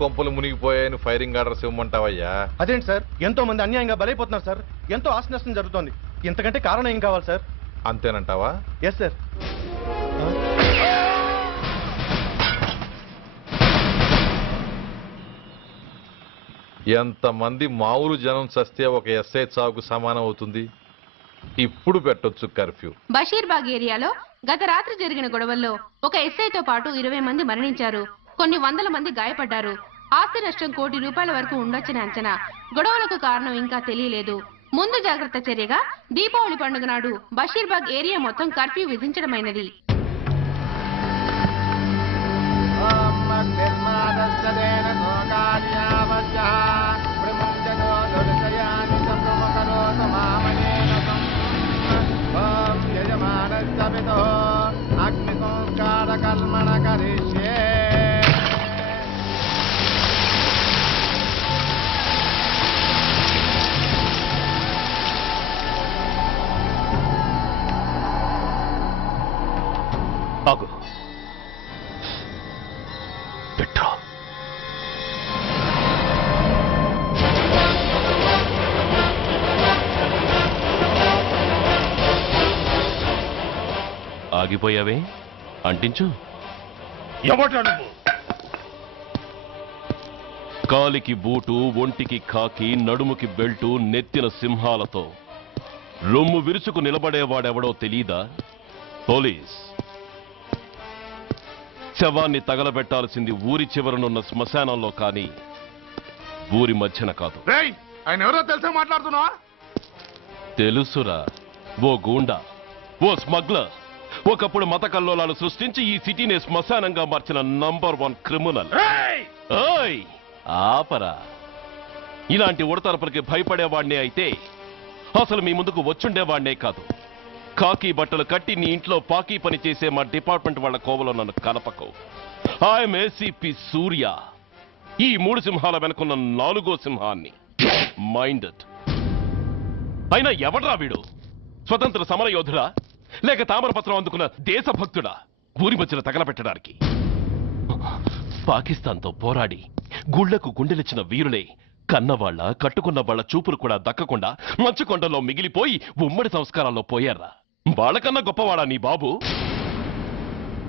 కొంపలు మునిగిపోయాయని ఫైరింగ్ ఆర్డర్స్ ఇవ్వమంటావయ్యా? అదేంటి సార్, ఎంతో మంది అన్యాయంగా బలైపోతున్నారు సార్. ఎంతో ఆస్తి నష్టం జరుగుతోంది. ఇంతకంటే కారణం ఏం కావాలి సార్? అంతేనంటావా? Yes sir. ఎంతమంది మామూలు జనం చస్తే ఒక ఎస్ఐ చావుకు సమానం అవుతుంది. ఇప్పుడు పెట్టొచ్చు కర్ఫ్యూ. బషీర్బాగ్ ఏరియాలో గత రాత్రి జరిగిన గొడవల్లో ఒక ఎస్ఐతో పాటు 20 మంది మరణించారు. కొన్ని వందల మంది గాయపడ్డారు. ఆస్తి నష్టం ₹1 కోటి వరకు ఉండొచ్చని అంచనా. గొడవలకు కారణం ఇంకా తెలియలేదు. ముందు జాగ్రత్త చర్యగా దీపావళి పండుగ నాడు బషీర్బాగ్ ఏరియా మొత్తం కర్ఫ్యూ విధించడమైనది. ఆగు. పెట్రోల్. ఆగిపోయావే, అంటించు. ఎవడ్రా నువ్వు? కాలికి బూటు, ఒంటికి కాకి, నడుముకి బెల్టు, నెత్తిన సింహాలతో రొమ్ము విరుచుకు నిలబడేవాడెవడో తెలీదా? పోలీస్. శవాన్ని తగలబెట్టాల్సింది ఊరి చివరనున్న శ్మశానంలో కానీ ఊరి మధ్యన కాదు. ఆయన ఎవరో తెలిసే మాట్లాడుతున్నావా? తెలుసురా, ఓ గూండా, ఓ స్మగ్లర్. ఒకప్పుడు మత కల్లోలాలు సృష్టించి ఈ సిటీని శ్మశానంగా మార్చిన నంబర్ 1 క్రిమినల్. ఓయ్ ఆపరా. ఇలాంటి ఉడతరపులకి భయపడేవాణ్ణే అయితే అసలు మీ ముందుకు వచ్చుండేవాణ్ణే కాదు. కాకి బట్టలు కట్టి నీ ఇంట్లో పాకీ పని చేసే మా డిపార్ట్మెంట్ వాళ్ళ కోవలో నన్ను కలపకు. ఐఎమ్ ఏసీపీ సూర్య. ఈ 3 సింహాల వెనుకున్న 4వ సింహాన్ని. మైండెడ్. అయినా ఎవడ్రా వీడు? స్వతంత్ర సమర యోధుడా లేక తామరపత్రం అందుకున్న దేశభక్తుడా ఊరి మధ్యన తగలబెట్టడానికి? పాకిస్తాన్తో పోరాడి గుళ్లకు గుండెలిచ్చిన వీరులే కన్నవాళ్ల కట్టుకున్న వాళ్ల చూపులు కూడా దక్కకుండా మంచుకొండలో మిగిలిపోయి ఉమ్మడి సంస్కారాల్లో పోయారా? వాళ్ళకన్నా గొప్పవాడా నీ బాబు?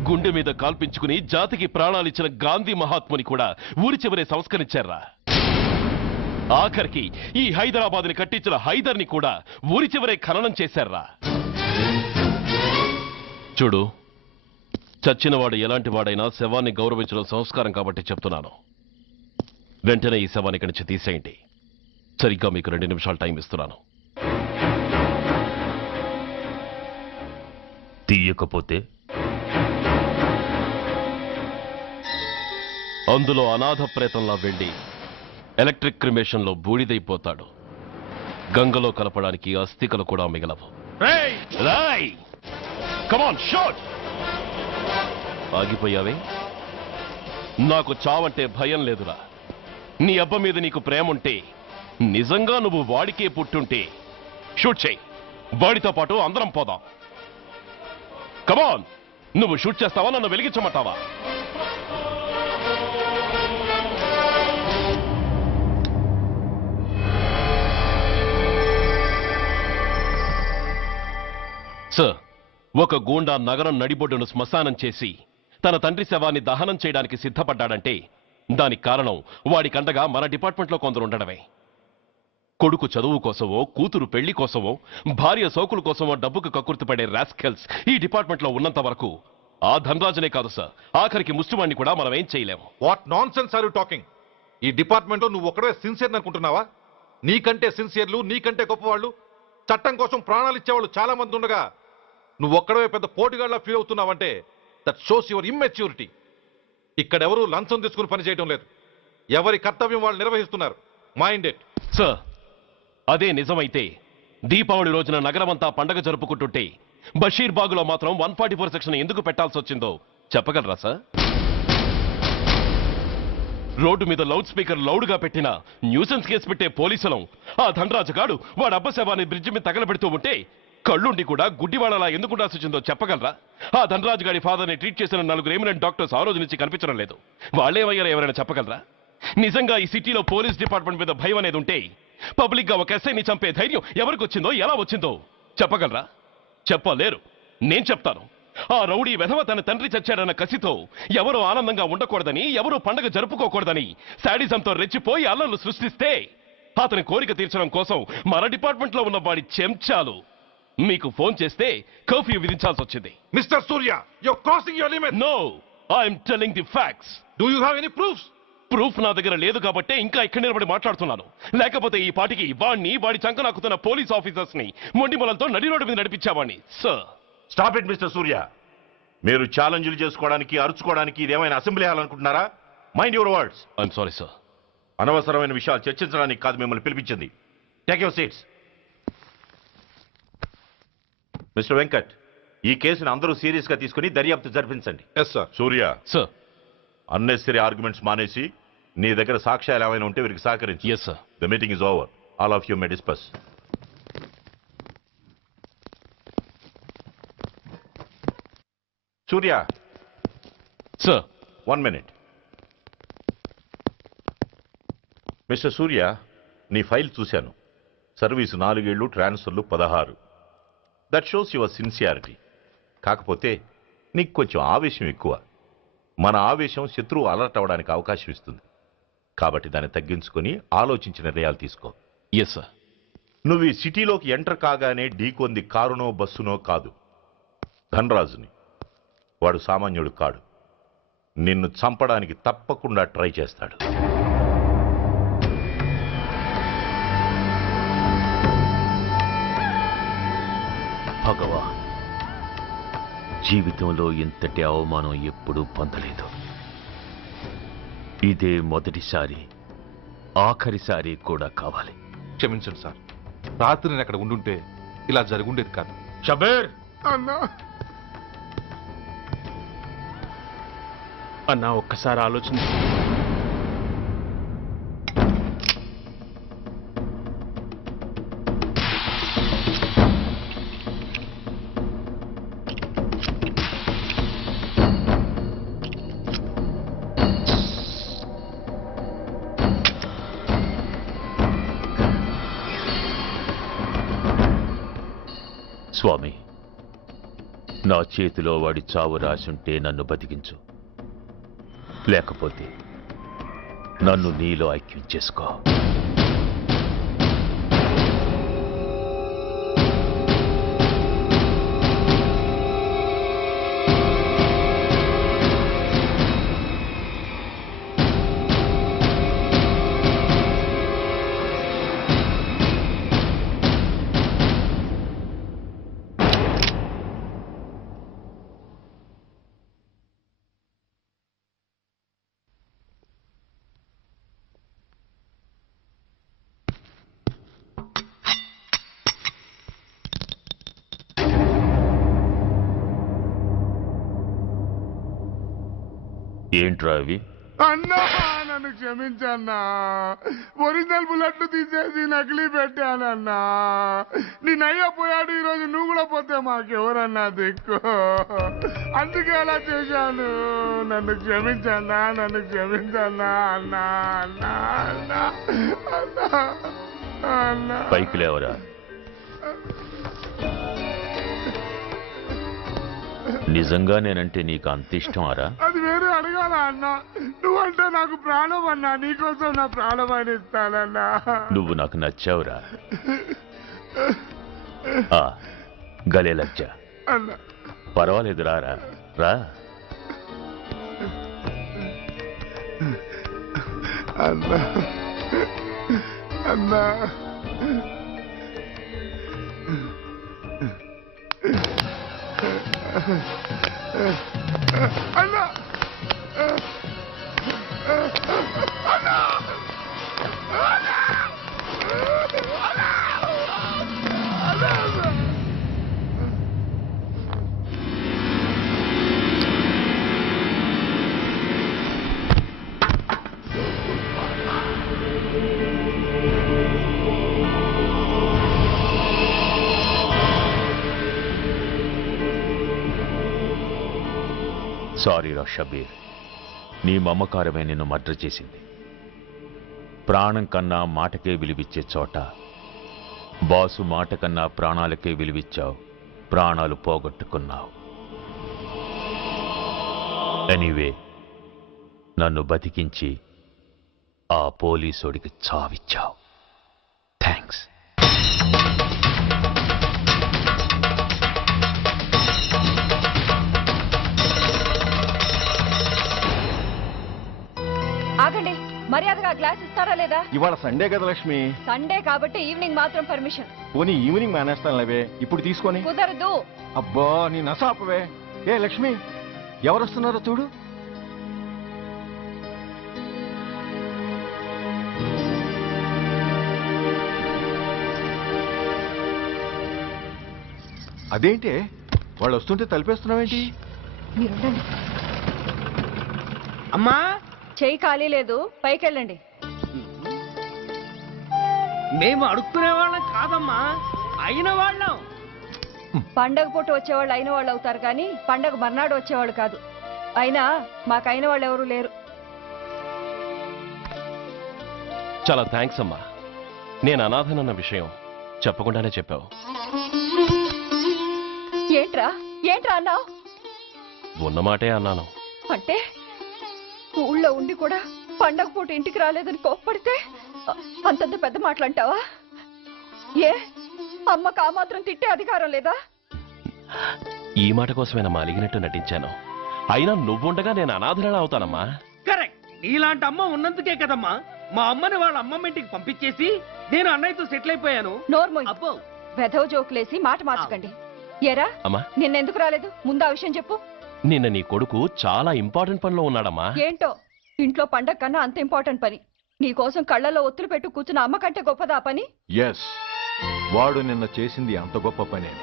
గుండె మీద కాల్పించుకుని జాతికి ప్రాణాలిచ్చిన గాంధీ మహాత్ముని కూడా ఊరి చివరే సంస్కరించారా? ఆఖరికి ఈ హైదరాబాద్ని కట్టించిన హైదర్ని కూడా ఊరి చివరే ఖననం చేశారా? చూడు, చచ్చినవాడు ఎలాంటి వాడైనా శవాన్ని గౌరవించడం సంస్కారం కాబట్టి చెప్తున్నాను. వెంటనే ఈ శవాన్ని ఇక్కడి నుంచి తీసేయండి. సరిగ్గా మీకు 2 నిమిషాలు టైం ఇస్తున్నాను. తీయకపోతే అందులో అనాథ ప్రేతంలా వెళ్లి ఎలక్ట్రిక్ క్రిమేషన్లో బూడిదైపోతాడు. గంగలో కలపడానికి అస్థికలు కూడా మిగలవు. రాయ్! Come on shoot! ఆగిపోయావే? నాకు చావంటే భయం లేదురా. నీ అబ్బ మీద నీకు ప్రేముంటే, నిజంగా నువ్వు వాడికే పుట్టుంటే షూట్ చేయి. వాడితో పాటు అందరం పోదాం. కమాన్! నువ్వు షూట్ చేస్తావా, నన్ను వెలిగించమంటావా? సార్, ఒక గూండా నగరం నడిబొడ్డును శ్మశానం చేసి తన తండ్రి శవాన్ని దహనం చేయడానికి సిద్ధపడ్డాడంటే దానికి కారణం వాడికండగా మన డిపార్ట్మెంట్లో కొందరు ఉండడమే. కొడుకు చదువు కోసమో, కూతురు పెళ్లి కోసమో, భార్య సోకుల కోసమో డబ్బుకు కక్కుర్తిపడే రాస్కెల్స్ ఈ డిపార్ట్మెంట్లో ఉన్నంత వరకు ఆ ధనరాజునే కాదు సార్, ఆఖరికి ముష్టివాణ్ణి కూడా మనం ఏం చేయలేము. What nonsense are you talking? ఈ డిపార్ట్మెంట్లో నువ్వు ఒక్కడే సిన్సియర్ అనుకుంటున్నావా? నీకంటే సిన్సియర్లు, నీకంటే గొప్పవాళ్ళు, చట్టం కోసం ప్రాణాలు ఇచ్చేవాళ్ళు చాలా మంది ఉండగా నువ్వు ఒక్కడే పెద్ద పోటీగాళ్ళ ఫీల్ అవుతున్నావంటే దట్ షోస్ యువర్ ఇమ్మెచ్యూరిటీ. ఇక్కడెవరూ లంచం తీసుకుని పనిచేయడం లేదు. ఎవరి కర్తవ్యం వాళ్ళు నిర్వహిస్తున్నారు. Mind it. సార్, అదే నిజమైతే దీపావళి రోజున నగరమంతా పండగ జరుపుకుంటుంటే బషీర్బాగులో మాత్రం 144 సెక్షన్ ఎందుకు పెట్టాల్సి వచ్చిందో చెప్పగలరా సార్? రోడ్డు మీద లౌడ్ స్పీకర్ లౌడ్గా పెట్టిన న్యూసెన్స్ కేసు పెట్టే పోలీసులం ఆ ధనరాజుగాడు వాడు అబ్బ శవాన్ని బ్రిడ్జి మీద తగలబెడుతూ ఉంటే కళ్ళుండి కూడా గుడ్డివాడలా ఎందుకు ఉండాల్సి వచ్చిందో చెప్పగలరా? ఆ ధనరాజు గారి ఫాదర్ని ట్రీట్ చేసిన 4 ఎమినెంట్ డాక్టర్స్ ఆ రోజు నుంచి కనిపించడం లేదు. వాళ్ళేమయ్యారో ఎవరైనా చెప్పగలరా? నిజంగా ఈ సిటీలో పోలీస్ డిపార్ట్మెంట్ మీద భయం అనేది ఉంటే పబ్లిక్ గా ఒక ఎస్ఐని చంపే ధైర్యం ఎవరికి వచ్చిందో ఎలా వచ్చిందో చెప్పగలరా? చెప్పలేరు. నేను చెప్తాను. ఆ రౌడీ వెధవ తన తండ్రి చచ్చాడన్న కసితో ఎవరూ ఆనందంగా ఉండకూడదని, ఎవరూ పండగ జరుపుకోకూడదని శాడిజంతో రెచ్చిపోయి అల్లర్లు సృష్టిస్తే అతని కోరిక తీర్చడం కోసం మన డిపార్ట్మెంట్ లో ఉన్న వాడి చెంచాలు మీకు ఫోన్ చేస్తే కర్ఫ్యూ విధించాల్సి వచ్చింది. Mister Surya, you're crossing your limit. No, I'm telling the facts. Do you have any proofs? Proof నా దగ్గర లేదు కాబట్టే ఇంకా ఇక్కడ నిలబడి మాట్లాడుతున్నాను. లేకపోతే ఈ పాటికి వాడి చంకనాకుతున్న పోలీస్ ఆఫీసర్స్ ని మొండి మొలంతో నడి రోడ్డు మీద నడిపించావాణ్ణి. Sir, stop it mister Surya. మీరు ఛాలెంజ్లు చేసుకోవడానికి, అరుచుకోవడానికి ఇదేమైనా అసెంబ్లీ హాలనుకుంటున్నారా? Mind your words. I'm sorry sir. అనవసరమైన విషయాలు చర్చించడానికి కాదు మిమ్మల్ని పిలిపించింది. Take your seats. Mister Venkat, ఈ కేసును అందరూ సీరియస్ గా తీసుకుని దర్యాప్తు జరిపించండి. Yes sir. Surya, sir, unnecessary arguments మానేసి నీ దగ్గర సాక్ష్యాలు ఏమైనా ఉంటే వీరికి సహకరించి. Yes sir. The meeting is over. All of you may discuss. Surya, sir. 1 minute. Mister సూర్య, నీ ఫైల్ చూశాను. సర్వీసు 4 ఏళ్ళు, ట్రాన్స్ఫర్లు 16. That shows your sincerity. కాకపోతే నీకు కొంచెం ఆవేశం ఎక్కువ. మన ఆవేశం శత్రువు అలర్ట్ అవ్వడానికి అవకాశం ఇస్తుంది. కాబట్టి దాన్ని తగ్గించుకొని ఆలోచించిన నిర్ణయాలు తీసుకో. Yes sir. నువ్వు ఈ సిటీలోకి ఎంటర్ కాగానే ఢీకొంది కారునో బస్సునో కాదు, ధనరాజుని. వాడు సామాన్యుడు కాడు. నిన్ను చంపడానికి తప్పకుండా ట్రై చేస్తాడు. భగవాన్, జీవితంలో ఇంతటి అవమానం ఎప్పుడూ పొందలేదు. ఇదే మొదటిసారి, ఆఖరిసారి కూడా కావాలి. క్షమించండి సార్. రాత్రి నేను అక్కడ ఉండుంటే ఇలా జరుగుండేది కాదు. షబీర్ అన్నా అన్నా, ఒక్కసారి ఆలోచించు. స్వామి, నా చేతిలో వాడి చావు రాసుంటే నన్ను బతికించు, లేకపోతే నన్ను నీలో ఐక్యం చేసుకో. ఏంట్రా అవి? అన్నా, నన్ను క్షమించన్నా. ఒరిజినల్ బుల్లెట్ తీసేసి నకిలీ పెట్టానన్నా. నేనయ్యా పోయాడు, ఈరోజు నువ్వు కూడా పోతే మాకెవరన్నా దిక్కు. అందుకే అలా చేశాను. నన్ను క్షమించన్నా, నన్ను క్షమించన్నా. అన్నా అన్నా అన్నా అన్నా అన్నా. పైకి లేవరా. నిజంగా నేనంటే నీకు అంత ఇష్టం అరా? అది వేరే అడగాల అన్నా. నువ్వంటే నాకు ప్రాణం అన్నా. నీకోసం నా ప్రాణమైన ఇస్తానన్నా. నువ్వు నాకు నచ్చావురా. గలే లజ్జ. అన్నా పర్వాలేదు, రారా రా. అన్నా అన్నా అన్నా అన్నా సారీ రా షబీర్, నీ మమకారమే నిన్ను మర్డర్ చేసింది. ప్రాణం కన్నా మాటకే విలువిచ్చే చోట బాసు మాట కన్నా ప్రాణాలకే విలువిచ్చావు. ప్రాణాలు పోగొట్టుకున్నావు. ఎనీవే, నన్ను బతికించి ఆ పోలీసోడికి చావిచ్చావు. థ్యాంక్స్. ఆగండి, మర్యాదగా గ్లాస్ ఇస్తారా లేదా? ఇవాళ సండే కదా లక్ష్మి. సండే కాబట్టి ఈవినింగ్ మాత్రం పర్మిషన్. పోనీ ఈవినింగ్ మానేస్తాను లేవే, ఇప్పుడు తీసుకొని. కుదరదు. అబ్బా నీ నసాపవే. ఏ లక్ష్మి, ఎవరొస్తున్నారో చూడు. అదేంటి వాళ్ళు వస్తుంటే తలిపేస్తున్నావేంటి? మీరుండండి. అమ్మా, చెయ్యి ఖాళీ లేదు, పైకెళ్ళండి. మేము అడుక్కునే వాళ్ళం కాదమ్మా, అయిన వాళ్ళం. పండగ పూట వచ్చేవాళ్ళు అయిన వాళ్ళు అవుతారు కానీ పండగ మర్నాడు వచ్చేవాళ్ళు కాదు. అయినా మాకైన వాళ్ళు ఎవరు లేరు. చాలా థ్యాంక్స్ అమ్మా. నేను అనాథనన్న విషయం చెప్పకుండానే చెప్పావు. ఏంట్రా ఏంట్రా అన్నావు? ఉన్నమాటే అన్నాను. అంటే ఊళ్ళో ఉండి కూడా పండగ పూట ఇంటికి రాలేదని కోప్పడితే అంతంత పెద్ద మాటలంటావా? ఏ అమ్మకు ఆ మాత్రం తిట్టే అధికారం లేదా? ఈ మాట కోసమేనమ్మా అలిగినట్టు నటించాను. అయినా నువ్వుండగా నేను అనాథనలా అవుతానమ్మా. కరెక్ట్. నీలాంటి అమ్మ ఉన్నందుకే కదమ్మా మా అమ్మని వాళ్ళ అమ్మమ్మ ఇంటికి పంపించేసి నేను అన్నయ్యతో సెటిల్ అయిపోయాను. నోర్మోయ్, అబ్బో, వెధవ జోకులేసి మాట మార్చకండి. ఏరా అమ్మా, నిన్నెందుకు రాలేదు? ముందు ఆ విషయం చెప్పు. నిన్న నీ కొడుకు చాలా ఇంపార్టెంట్ పనిలో ఉన్నాడమ్మా. ఏంటో ఇంట్లో పండగ కన్నా అంత ఇంపార్టెంట్ పని. నీకోసం కళ్ళల్లో ఒత్తులు పెట్టు కూర్చున్న అమ్మ కంటే గొప్పదా పని? ఎస్, వాడు నిన్న చేసింది అంత గొప్ప పనే.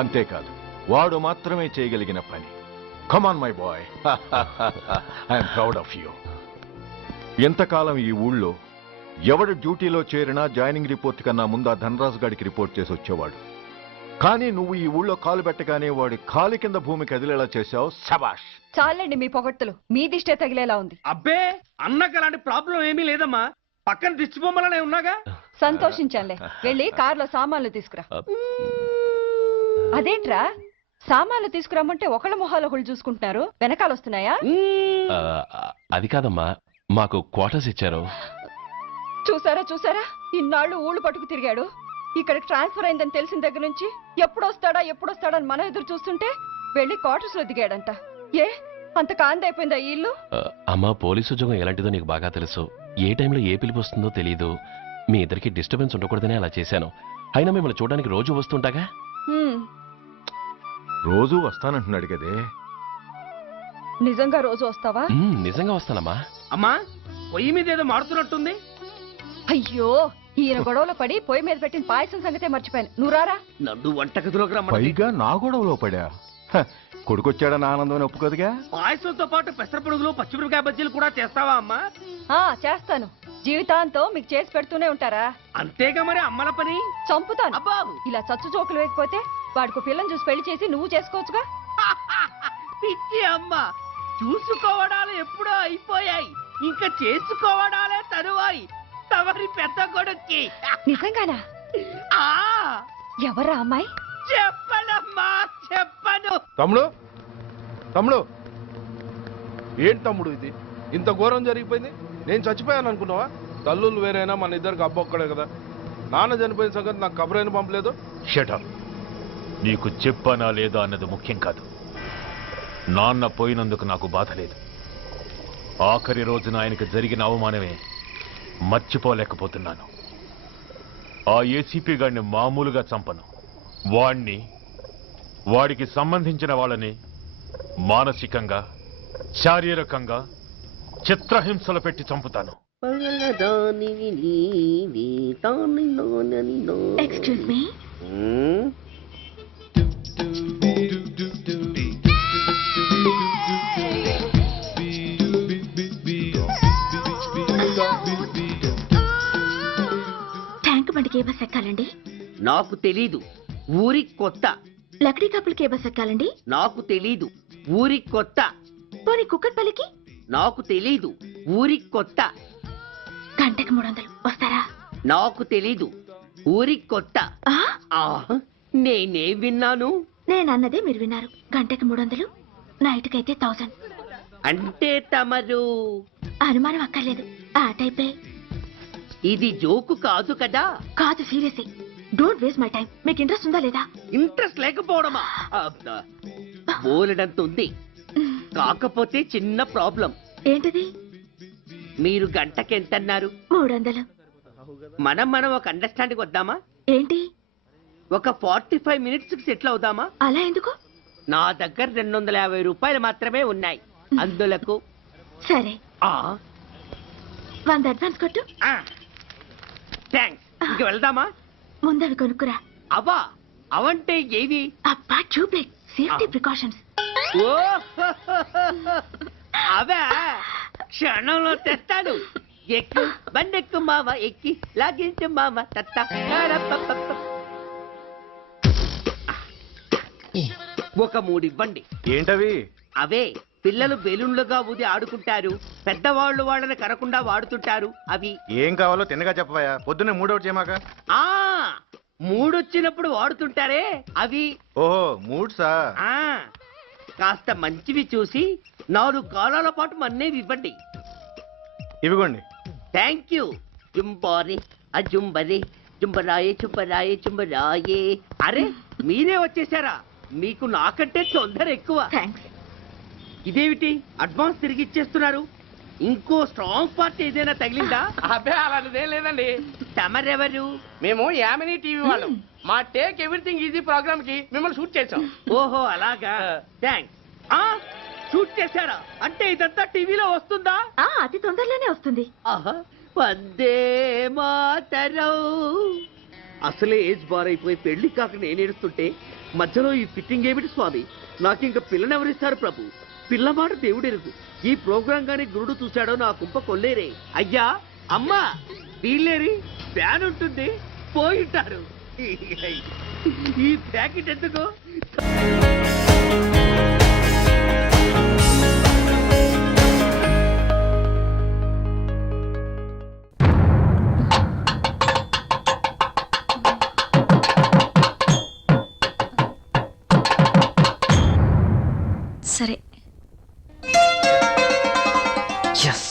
అంతేకాదు, వాడు మాత్రమే చేయగలిగిన పని. Come on my boy, I'm proud of you. ఎంతకాలం ఈ ఊళ్ళో ఎవడు డ్యూటీలో చేరినా జాయినింగ్ రిపోర్ట్ కన్నా ముందు ఆ ధనరాజు గారికి రిపోర్ట్ చేసి వచ్చేవాడు. కానీ నువ్వు ఈ ఊళ్ళో కాలు పెట్టగానే వాడి కాలి కింద భూమి కదిలేలా చేశావు. శబాష్. చాలండి మీ పొగడ్తలు. మీ దిష్టే తగిలేలా ఉంది. అబ్బే, అన్నకు అలాంటి ప్రాబ్లం ఏమీ లేదమ్మా. పక్కన దిష్టి బొమ్మలనే ఉన్నాగా. సంతోషించాలే. వెళ్ళి కార్లో సామాన్లు తీసుకురా. అదేంట్రా, సామాన్లు తీసుకురామంటే ఒకళ్ళ మొహాల ఒకళ్ళు చూసుకుంటున్నారు, వెనకాల వస్తున్నాయా? అది కాదమ్మా, మాకు క్వార్టర్స్ ఇచ్చారు. చూసారా చూసారా, ఇన్నాళ్ళు ఊళ్ళు పట్టుకు తిరిగాడు. ఇక్కడికి ట్రాన్స్ఫర్ అయిందని తెలిసిన దగ్గర నుంచి ఎప్పుడొస్తాడా అని మనం ఎదురు చూస్తుంటే వెళ్ళి క్వార్టర్స్ లో దిగాడంట. ఏ అంత కాందైపోయిందా ఈ ఇల్లు? అమ్మా, పోలీసు ఉద్యోగం ఎలాంటిదో నీకు బాగా తెలుసు. ఏ టైంలో ఏ పిలుపు వస్తుందో తెలియదు. మీ ఇద్దరికి డిస్టర్బెన్స్ ఉండకూడదనే అలా చేశాను. అయినా మిమ్మల్ని చూడడానికి రోజు వస్తుంటాగా. రోజు వస్తానంటున్నాడు కదే. నిజంగా రోజు వస్తావా? నిజంగా వస్తానమ్మా. అమ్మా, పొయ్యి మీద ఏదో మారుతున్నట్టుంది. అయ్యో, ఈయన గొడవలో పడి పొయ్యి మీద పెట్టిన పాయసం సంగతే మర్చిపోయాను. నువ్వు రారా. నన్ను వంటగదిలోకి రమ్మని. పైగా నా గొడవలో పడా. కొడుకొచ్చాడని ఆనందం ఒప్పుకోదుగా. పాయసంతో పాటు పెసరపొడుగులు పచ్చిమిరపకాయ బజ్జీలు కూడా చేస్తావా అమ్మా? చేస్తాను. జీవితాంతం మీకు చేసి పెడుతూనే ఉంటారా? అంతేగా మరి అమ్మల పని. చంపుతాను. ఇలా చచ్చు జోకులు వేయకపోతే వాడికి పిల్లని చూసి పెళ్లి చేసి నువ్వు చేసుకోవచ్చుగా. పిచ్చి అమ్మ, చూసుకోవడాలు ఎప్పుడో అయిపోయాయి, ఇంకా చేసుకోవడాలే తరువాయి. తమరి పెద్ద కొడుక్కి. నిజంగానా? ఎవరా అమ్మాయి? చెప్పనమ్మా, చెప్పను. తమ్ముడు ఏంటి తమ్ముడు ఇది? ఇంత ఘోరం జరిగిపోయింది. నేను చచ్చిపోయాను అనుకున్నావా? తల్లులు వేరైనా మన ఇద్దరికి అబ్బొక్కడే కదా. నాన్న చనిపోయిన సంగతి నాకు కబరైన పంపలేదు. షటప్. నీకు చెప్పనా లేదా అన్నది ముఖ్యం కాదు. నాన్న పోయినందుకు నాకు బాధ లేదు. ఆఖరి రోజున ఆయనకు జరిగిన అవమానమే మర్చిపోలేకపోతున్నాను. ఆ ఏసీపీ గారిని మామూలుగా చంపను. వాడికి సంబంధించిన వాళ్ళని మానసికంగా, శారీరకంగా చిత్రహింసలు పెట్టి చంపుతాను. Excuse me. ట్యాంక్ బండికి ఏ బస్ ఎక్కాలండి? నాకు తెలీదు, ఊరి కొత్త. లక్డీ కప్పులకి ఏ బస్ ఎక్కాలండి? నాకు తెలీదు, ఊరి కొత్త. పోనీ కుక్కట్పల్లికి? నాకు తెలీదు, ఊరి కొత్త. గంటకి 300 వస్తారా? నాకు తెలీదు, ఊరి కొత్త. నేనే విన్నాను. నేనన్నదే మీరు విన్నారు. గంటకి 300, నైట్కైతే 1000. అంటే తమరు అనుమానం అక్కర్లేదు, ఆ టైపే. ఇది జోకు కాదు కదా? కాదు, serious. Don't waste my time. మీకు ఇంట్రెస్ట్ ఉందా లేదా? ఇంట్రెస్ట్ లేకపోవడమా? బోలెడంత ఉంది, కాకపోతే చిన్న ప్రాబ్లం. ఏంటిది? మీరు గంటకి ఎంతన్నారు? 300. మనం ఒక అండర్స్టాండింగ్ వద్దామా? ఏంటి? ఒక 45 మినిట్స్ సెటిల్ అవుదామా? అలా ఎందుకు? నా దగ్గర 250 రూపాయలు మాత్రమే ఉన్నాయి, అందులకు. సరే, 100 అడ్వాన్స్ కొట్టు. థ్యాంక్స్. ఇంక వెళ్దామా? ముందవి కొనుక్కురా. అవా? అవంటే ఏవి? అబ్బా, ట్యూబ్లైట్, సేఫ్టీ ప్రికాషన్స్. ఓ అవా? క్షణంలో తెస్తాను. ఎక్కు, బండెక్కు మామ, ఎక్కి లాగించు మామ. తత్త ఒక 3 ఇవ్వండి. ఏంటవి? అవే పిల్లలు బెలూన్లుగా ఊది ఆడుకుంటారు, పెద్దవాళ్ళు వాళ్ళని కరకుండా వాడుతుంటారు. అవి ఏం కావాలో తిన్నగా చెప్పవయ్యా. పొద్దున్నే మూడోటి చేయమాక. ఆ మూడొచ్చినప్పుడు వాడుతుంటారే అవి. ఓహో, మూడ్సా? కాస్త మంచివి చూసి 4 కాలాల పాటు మన్నేవి ఇవ్వండి. ఇవిగోండి. Thank you. జుంబారే అజుంబరే, జుంబరాయే చుంబరాయే చుంబరాయే. అరే, మీరే వచ్చేసారా? మీకు నాకంటే తొందర ఎక్కువ. ఇదేమిటి అడ్వాన్స్ తిరిగి ఇచ్చేస్తున్నారు? ఇంకో స్ట్రాంగ్ పార్ట్ ఏదైనా తగిలిందా? అబ్బే, అలాంటిదేం లేదండి. తమరెవరు? మేము యామినీ టీవీ వాళ్ళం. మా టేక్ ఎవ్రీథింగ్ ఈజీ ప్రోగ్రామ్ కి మిమ్మల్ని షూట్ చేసాం. ఓహో, అలాగా. థ్యాంక్స్. షూట్ చేశారా? అంటే ఇదంతా టీవీలో వస్తుందా? అతి తొందరలోనే వస్తుంది. వందే మాతరం. అసలే ఏజ్ బార్ అయిపోయి పెళ్లి కాక నేనేడుస్తుంటే మధ్యలో ఈ ఫిట్టింగ్ ఏమిటి స్వామి? నాకింక పిల్లనెవరిస్తారు ప్రభు? పిల్లమాట దేవుడెరుగు. ఈ ప్రోగ్రాం గాని గురుడు చూశాడో నా కుంప కొల్లేరే. అయ్యా, అమ్మా, వీళ్ళేరి ఫ్యాన్ ఉంటుంది, పోయింటారు. ఈ ప్యాకెట్ ఎందుకు? సరే, yes.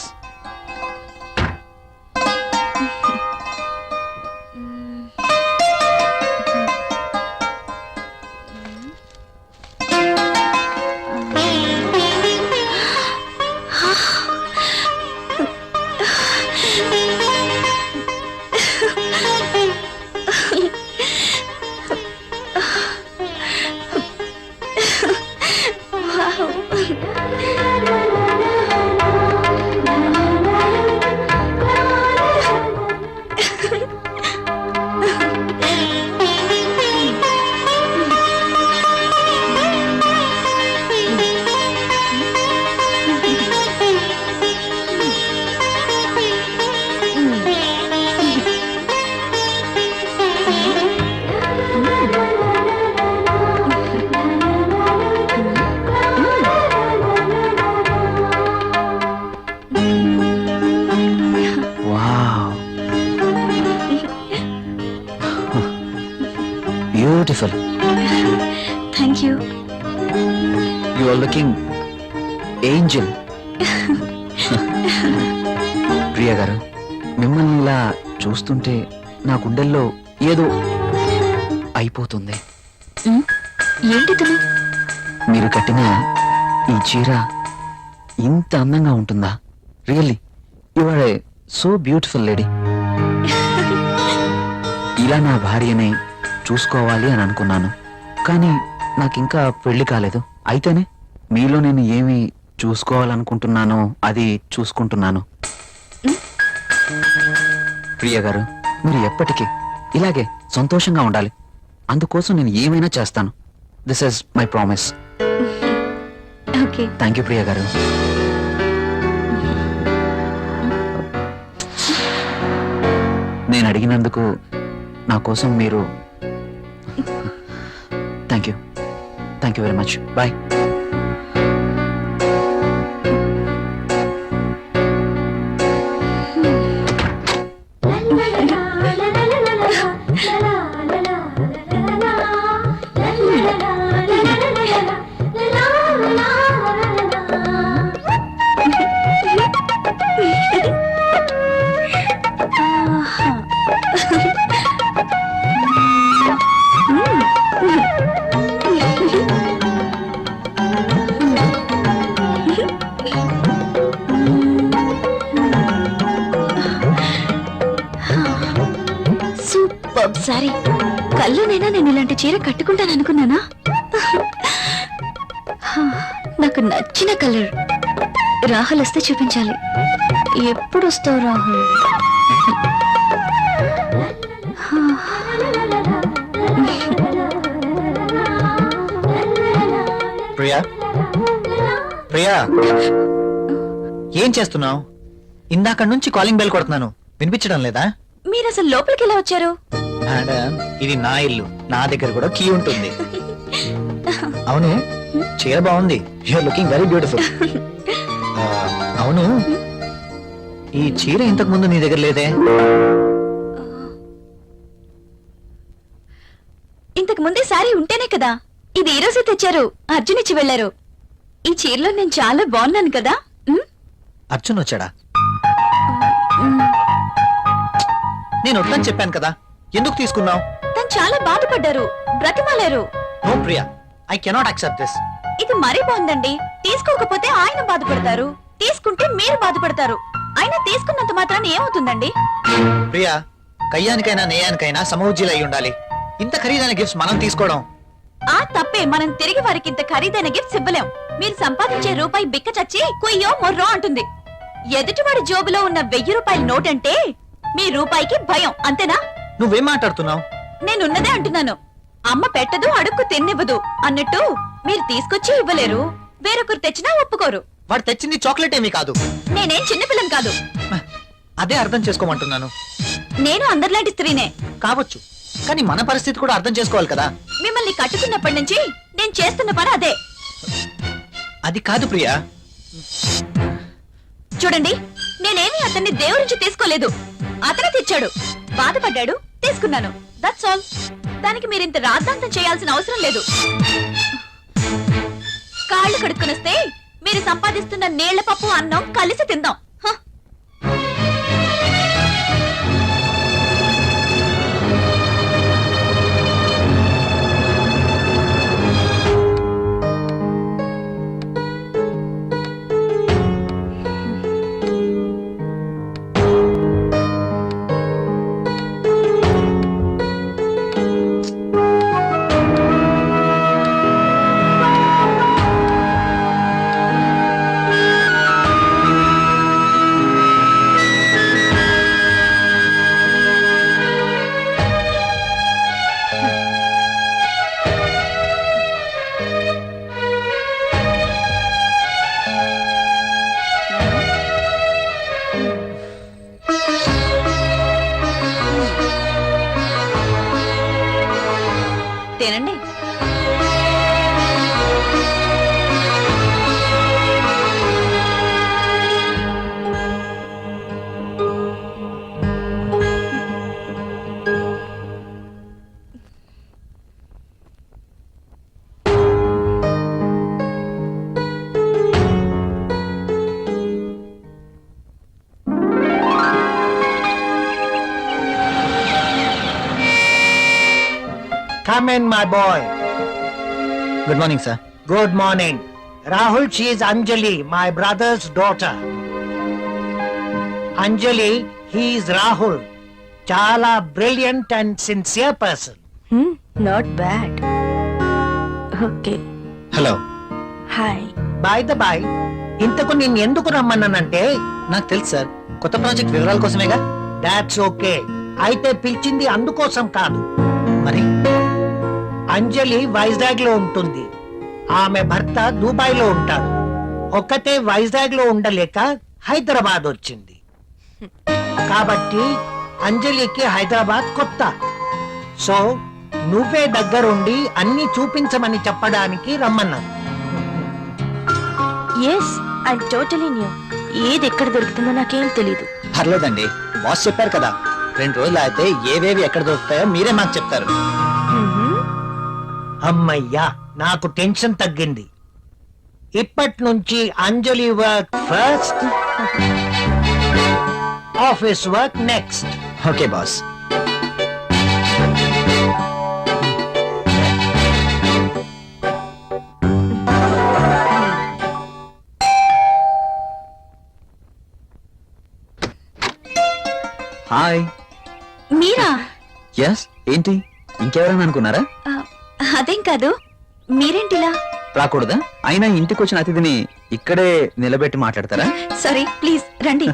Beautiful. Thank you. You are looking angel. Priya గారు, మిమ్మల్ని ఇలా చూస్తుంటే నా గుండెల్లో ఏదో అయిపోతుంది. ఏంటి? మీరు కట్టిన ఈ చీర ఇంత అందంగా ఉంటుందా? Really you are a so beautiful lady. ఇలా నా భార్యని చూసుకోవాలి అని అనుకున్నాను, కానీ నాకింకా పెళ్లి కాలేదు. అయితేనే మీలో నేను ఏమి చూసుకోవాలనుకుంటున్నానో అది చూసుకుంటున్నాను. ప్రియ గారు, మీరు ఎప్పటికీ ఇలాగే సంతోషంగా ఉండాలి. అందుకోసం నేను ఏమైనా చేస్తాను. This is my promise. Thank you Priya గారు. నేను అడిగినందుకు నా కోసం మీరు thank you very much. Bye. Sorry, కల్లోనైనా నేను ఇలాంటి చీర కట్టుకుంటాను అనుకున్నానా? నాకు నచ్చిన కలర్. రాహుల్ వస్తే చూపించాలి. ఎప్పుడు వస్తావు రాహుల్? ప్రియా, ప్రియా, ఏం చేస్తున్నావు? ఇందాక నుంచి కాలింగ్ బెల్ కొడుతున్నాను, వినిపించడం లేదా? మీరు అసలు లోపలికి ఎలా వచ్చారు? మేడం, ఇది నా ఇల్లు, నా దగ్గర కూడా కీ ఉంటుంది. అవును, చీర బాగుంది. You're looking very beautiful. అవును, ఈ చీర ఇంతకు ముందు నీ దగ్గర లేదే? ఇంతకు ముందే సారీ ఉంటేనే కదా. ఇది ఈ రోజే తెచ్చారు, అర్జున్ ఇచ్చి వెళ్లారు. ఈ చీరలో నేను చాలా బాగున్నాను కదా? అర్జున్ వచ్చాడా? నేను వద్దని చెప్పాను కదా, ఎందుకు తీసుకున్నావు? తను చాలా బాధపడ్డారు, బ్రతిమాలారు. No Priya, I cannot accept this. ఇది మరీ బాగుందండి. తీసుకోకపోతే ఆయన బాధపడతారు, తీసుకుంటే మీరు బాధపడతారు. అయినా తీసుకున్నంత మాత్రాన్ని ఏమవుతుందండి? ప్రియా, కయ్యానికైనా నేయానికైనా సమౌజ్జీలు అయి ఉండాలి. ఇంత ఖరీదైన గిఫ్ట్స్ మనం తీసుకోవడం ఆ తప్పే. మనం తిరిగి వారికి ఇంత ఖరీదైన గిఫ్ట్స్ ఇవ్వలేం. మీరు సంపాదించే రూపాయి బిక్క చచ్చి కుయ్యో మొర్రో అంటుంది. ఎదుటివాడి జోబులో ఉన్న 1000 రూపాయల నోట్ అంటే మీ రూపాయికి భయం, అంతేనా? నువ్వేం మాట్లాడుతున్నావు? నేనున్నదే అంటున్నాను. అమ్మ పెట్టదు, అడుక్కు తిన్నివ్వదు అన్నట్టు మీరు తీసుకొచ్చి ఇవ్వలేరు, వేరొకరు తెచ్చినా ఒప్పుకోరు. వాడు తెచ్చింది చాక్లెట్ ఏమీ కాదు. నేనేం చిన్నపిల్లం కాదు. అదే అర్థం చేసుకోమంటున్నాను. నేను అందరిలాంటి స్త్రీనే కావచ్చు, కానీ మన పరిస్థితి కూడా అర్థం చేసుకోవాలి కదా. మిమ్మల్ని కట్టుకున్నప్పటి నుంచి నేను చేస్తున్న పని అదే. అది కాదు ప్రియా. చూడండి, నేనేమి అతన్ని దేవురించి తీసుకోలేదు. అతనే తెచ్చాడు, బాధపడ్డాడు, తీసుకున్నాను. That's all. దానికి మీరింత రాద్ధాంతం చేయాల్సిన అవసరం లేదు. కాళ్ళు కడుక్కునొస్తే మీరు సంపాదిస్తున్న నీళ్ల పప్పు అన్నం కలిసి తిందాం. తినండి. Come in, my boy. Good morning sir. Good morning. Rahul, she is Anjali, my brother's daughter. Anjali, he is Rahul. Chala brilliant and sincere person. Not bad. Okay. Hello. Hi. By the by, ఇంతకు నిన్ను ఎందుకు రమ్మన్నానంటే నాకు తెలుసు sir, కొత్త project వివరాల కోసమేగా. That's okay. అయితే పిలిచింది అందుకోసం కాదు. మరి అంజలి వైజాగ్ లో ఉంటుంది, ఆమె భర్త దుబాయ్ లో ఉంటాడు. ఒక్కతే వైజాగ్ లో ఉండలేక హైదరాబాద్ వచ్చింది. కాబట్టి అంజలికి హైదరాబాద్ కొత్త. సో నువ్వే దగ్గరుండి అన్ని చూపించమని చెప్పడానికి రమ్మన్నాను. Yes, I totally new. ఏది ఎక్కడ దొరుకుతుందో నాకేం తెలీదు. పర్లేదండి, బాస్ చెప్పారు కదా, 2 రోజులు అయితే ఏవేవి ఎక్కడ దొరుకుతాయో మీరే మాకు చెప్తారు. అమ్మయ్యా, నాకు టెన్షన్ తగ్గింది. ఇప్పటి నుంచి Anjali work first, office work next. Okay boss. Hi. మీరా? ఎస్, ఏంటి ఇంకెవరైనా అనుకున్నారా? అదేం కాదు, మీరేంటిలా? రాకూడదా? అయినా ఇంటికి వచ్చిన అతిథిని ఇక్కడే నిలబెట్టి మాట్లాడతారా? సారీ, ప్లీజ్ రండి.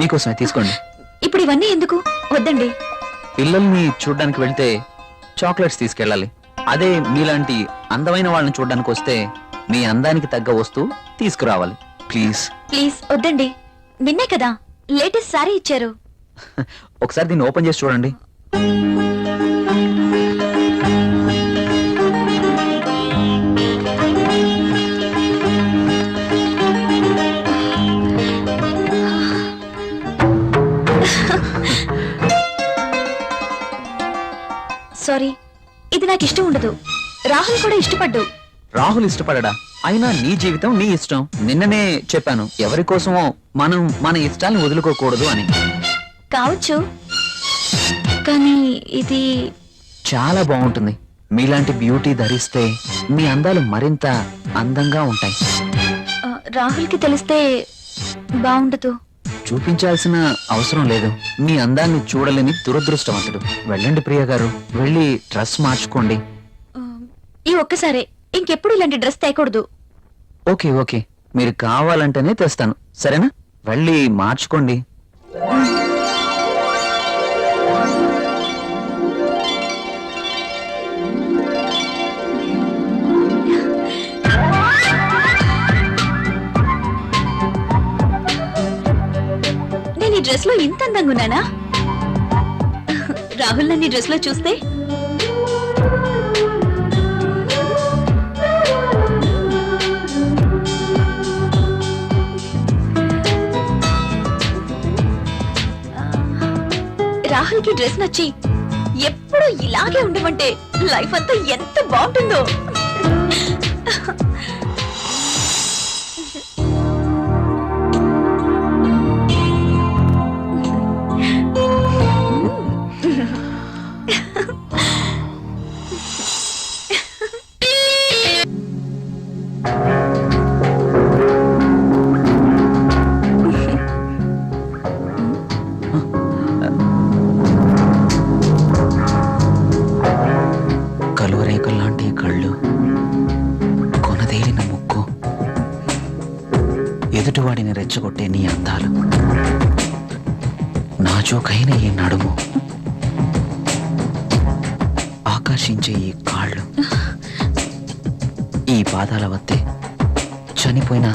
మీకోసమే తీసుకోండి. ఇప్పుడు ఇవన్నీ ఎందుకు? వద్దండి. పిల్లల్ని చూడ్డానికి వెళ్తే చాక్లెట్స్ తీసుకెళ్ళాలి. అదే మీలాంటి అందమైన వాళ్ళని చూడడానికి వస్తే మీ అందానికి తగ్గ వస్తువు తీసుకురావాలి. ప్లీజ్ ప్లీజ్ వద్దండి. నిన్నే కదా లేటెస్ట్ సారీ ఇచ్చారు. ఒకసారి దీన్ని ఓపెన్ చేసి చూడండి. సారీ, ఇది నాకు ఇష్టం ఉండదు. రాహుల్ కూడా ఇష్టపడ్డు. రాహుల్ ఇష్టపడడా? అయినా నీ జీవితం నీ ఇష్టం. నిన్ననే చెప్పాను, ఎవరి కోసమో మనం మన ఇష్టాలను వదులుకోకూడదు అని. కావచ్చు, కానీ ఇది చాలా బాగుంటుంది. మీలాంటి బ్యూటీ ధరిస్తే మీ అందాలు మరింత అందంగా ఉంటాయి. రాహుల్కి తెలిస్తే బాగుండదు. చూపించాల్సిన అవసరం లేదు. మీ అందాన్ని చూడలేని దురదృష్టవంతుడు. వెళ్ళండి ప్రియ గారు, వెళ్ళి డ్రెస్ మార్చుకోండి. ఈ ఒక్కసారే, ఇంకెప్పుడు ఇలాంటి డ్రెస్ తేకూడదు. ఓకే ఓకే, మీరు కావాలంటేనే తెస్తాను, సరేనా? వెళ్ళి మార్చుకోండి. నేను ఈ డ్రెస్ లో ఇంత అందంగా ఉన్నానా? రాహుల్ నన్ను ఈ డ్రెస్ లో చూస్తే రాహుల్ కి డ్రెస్ నచ్చి ఎప్పుడు ఇలాగే ఉండమంటే లైఫ్ అంతా ఎంత బాగుంటుందో. కలువరేకుల్లాంటి కళ్ళు, కొనదేలిన ముక్కు, ఎదుటివాడిని రెచ్చగొట్టే నీ అందాలు, నాజూకైన ఈ నడుము, ఆకర్షించే ఈ కాళ్ళు, ఈ పాదాల వద్దే చనిపోయిన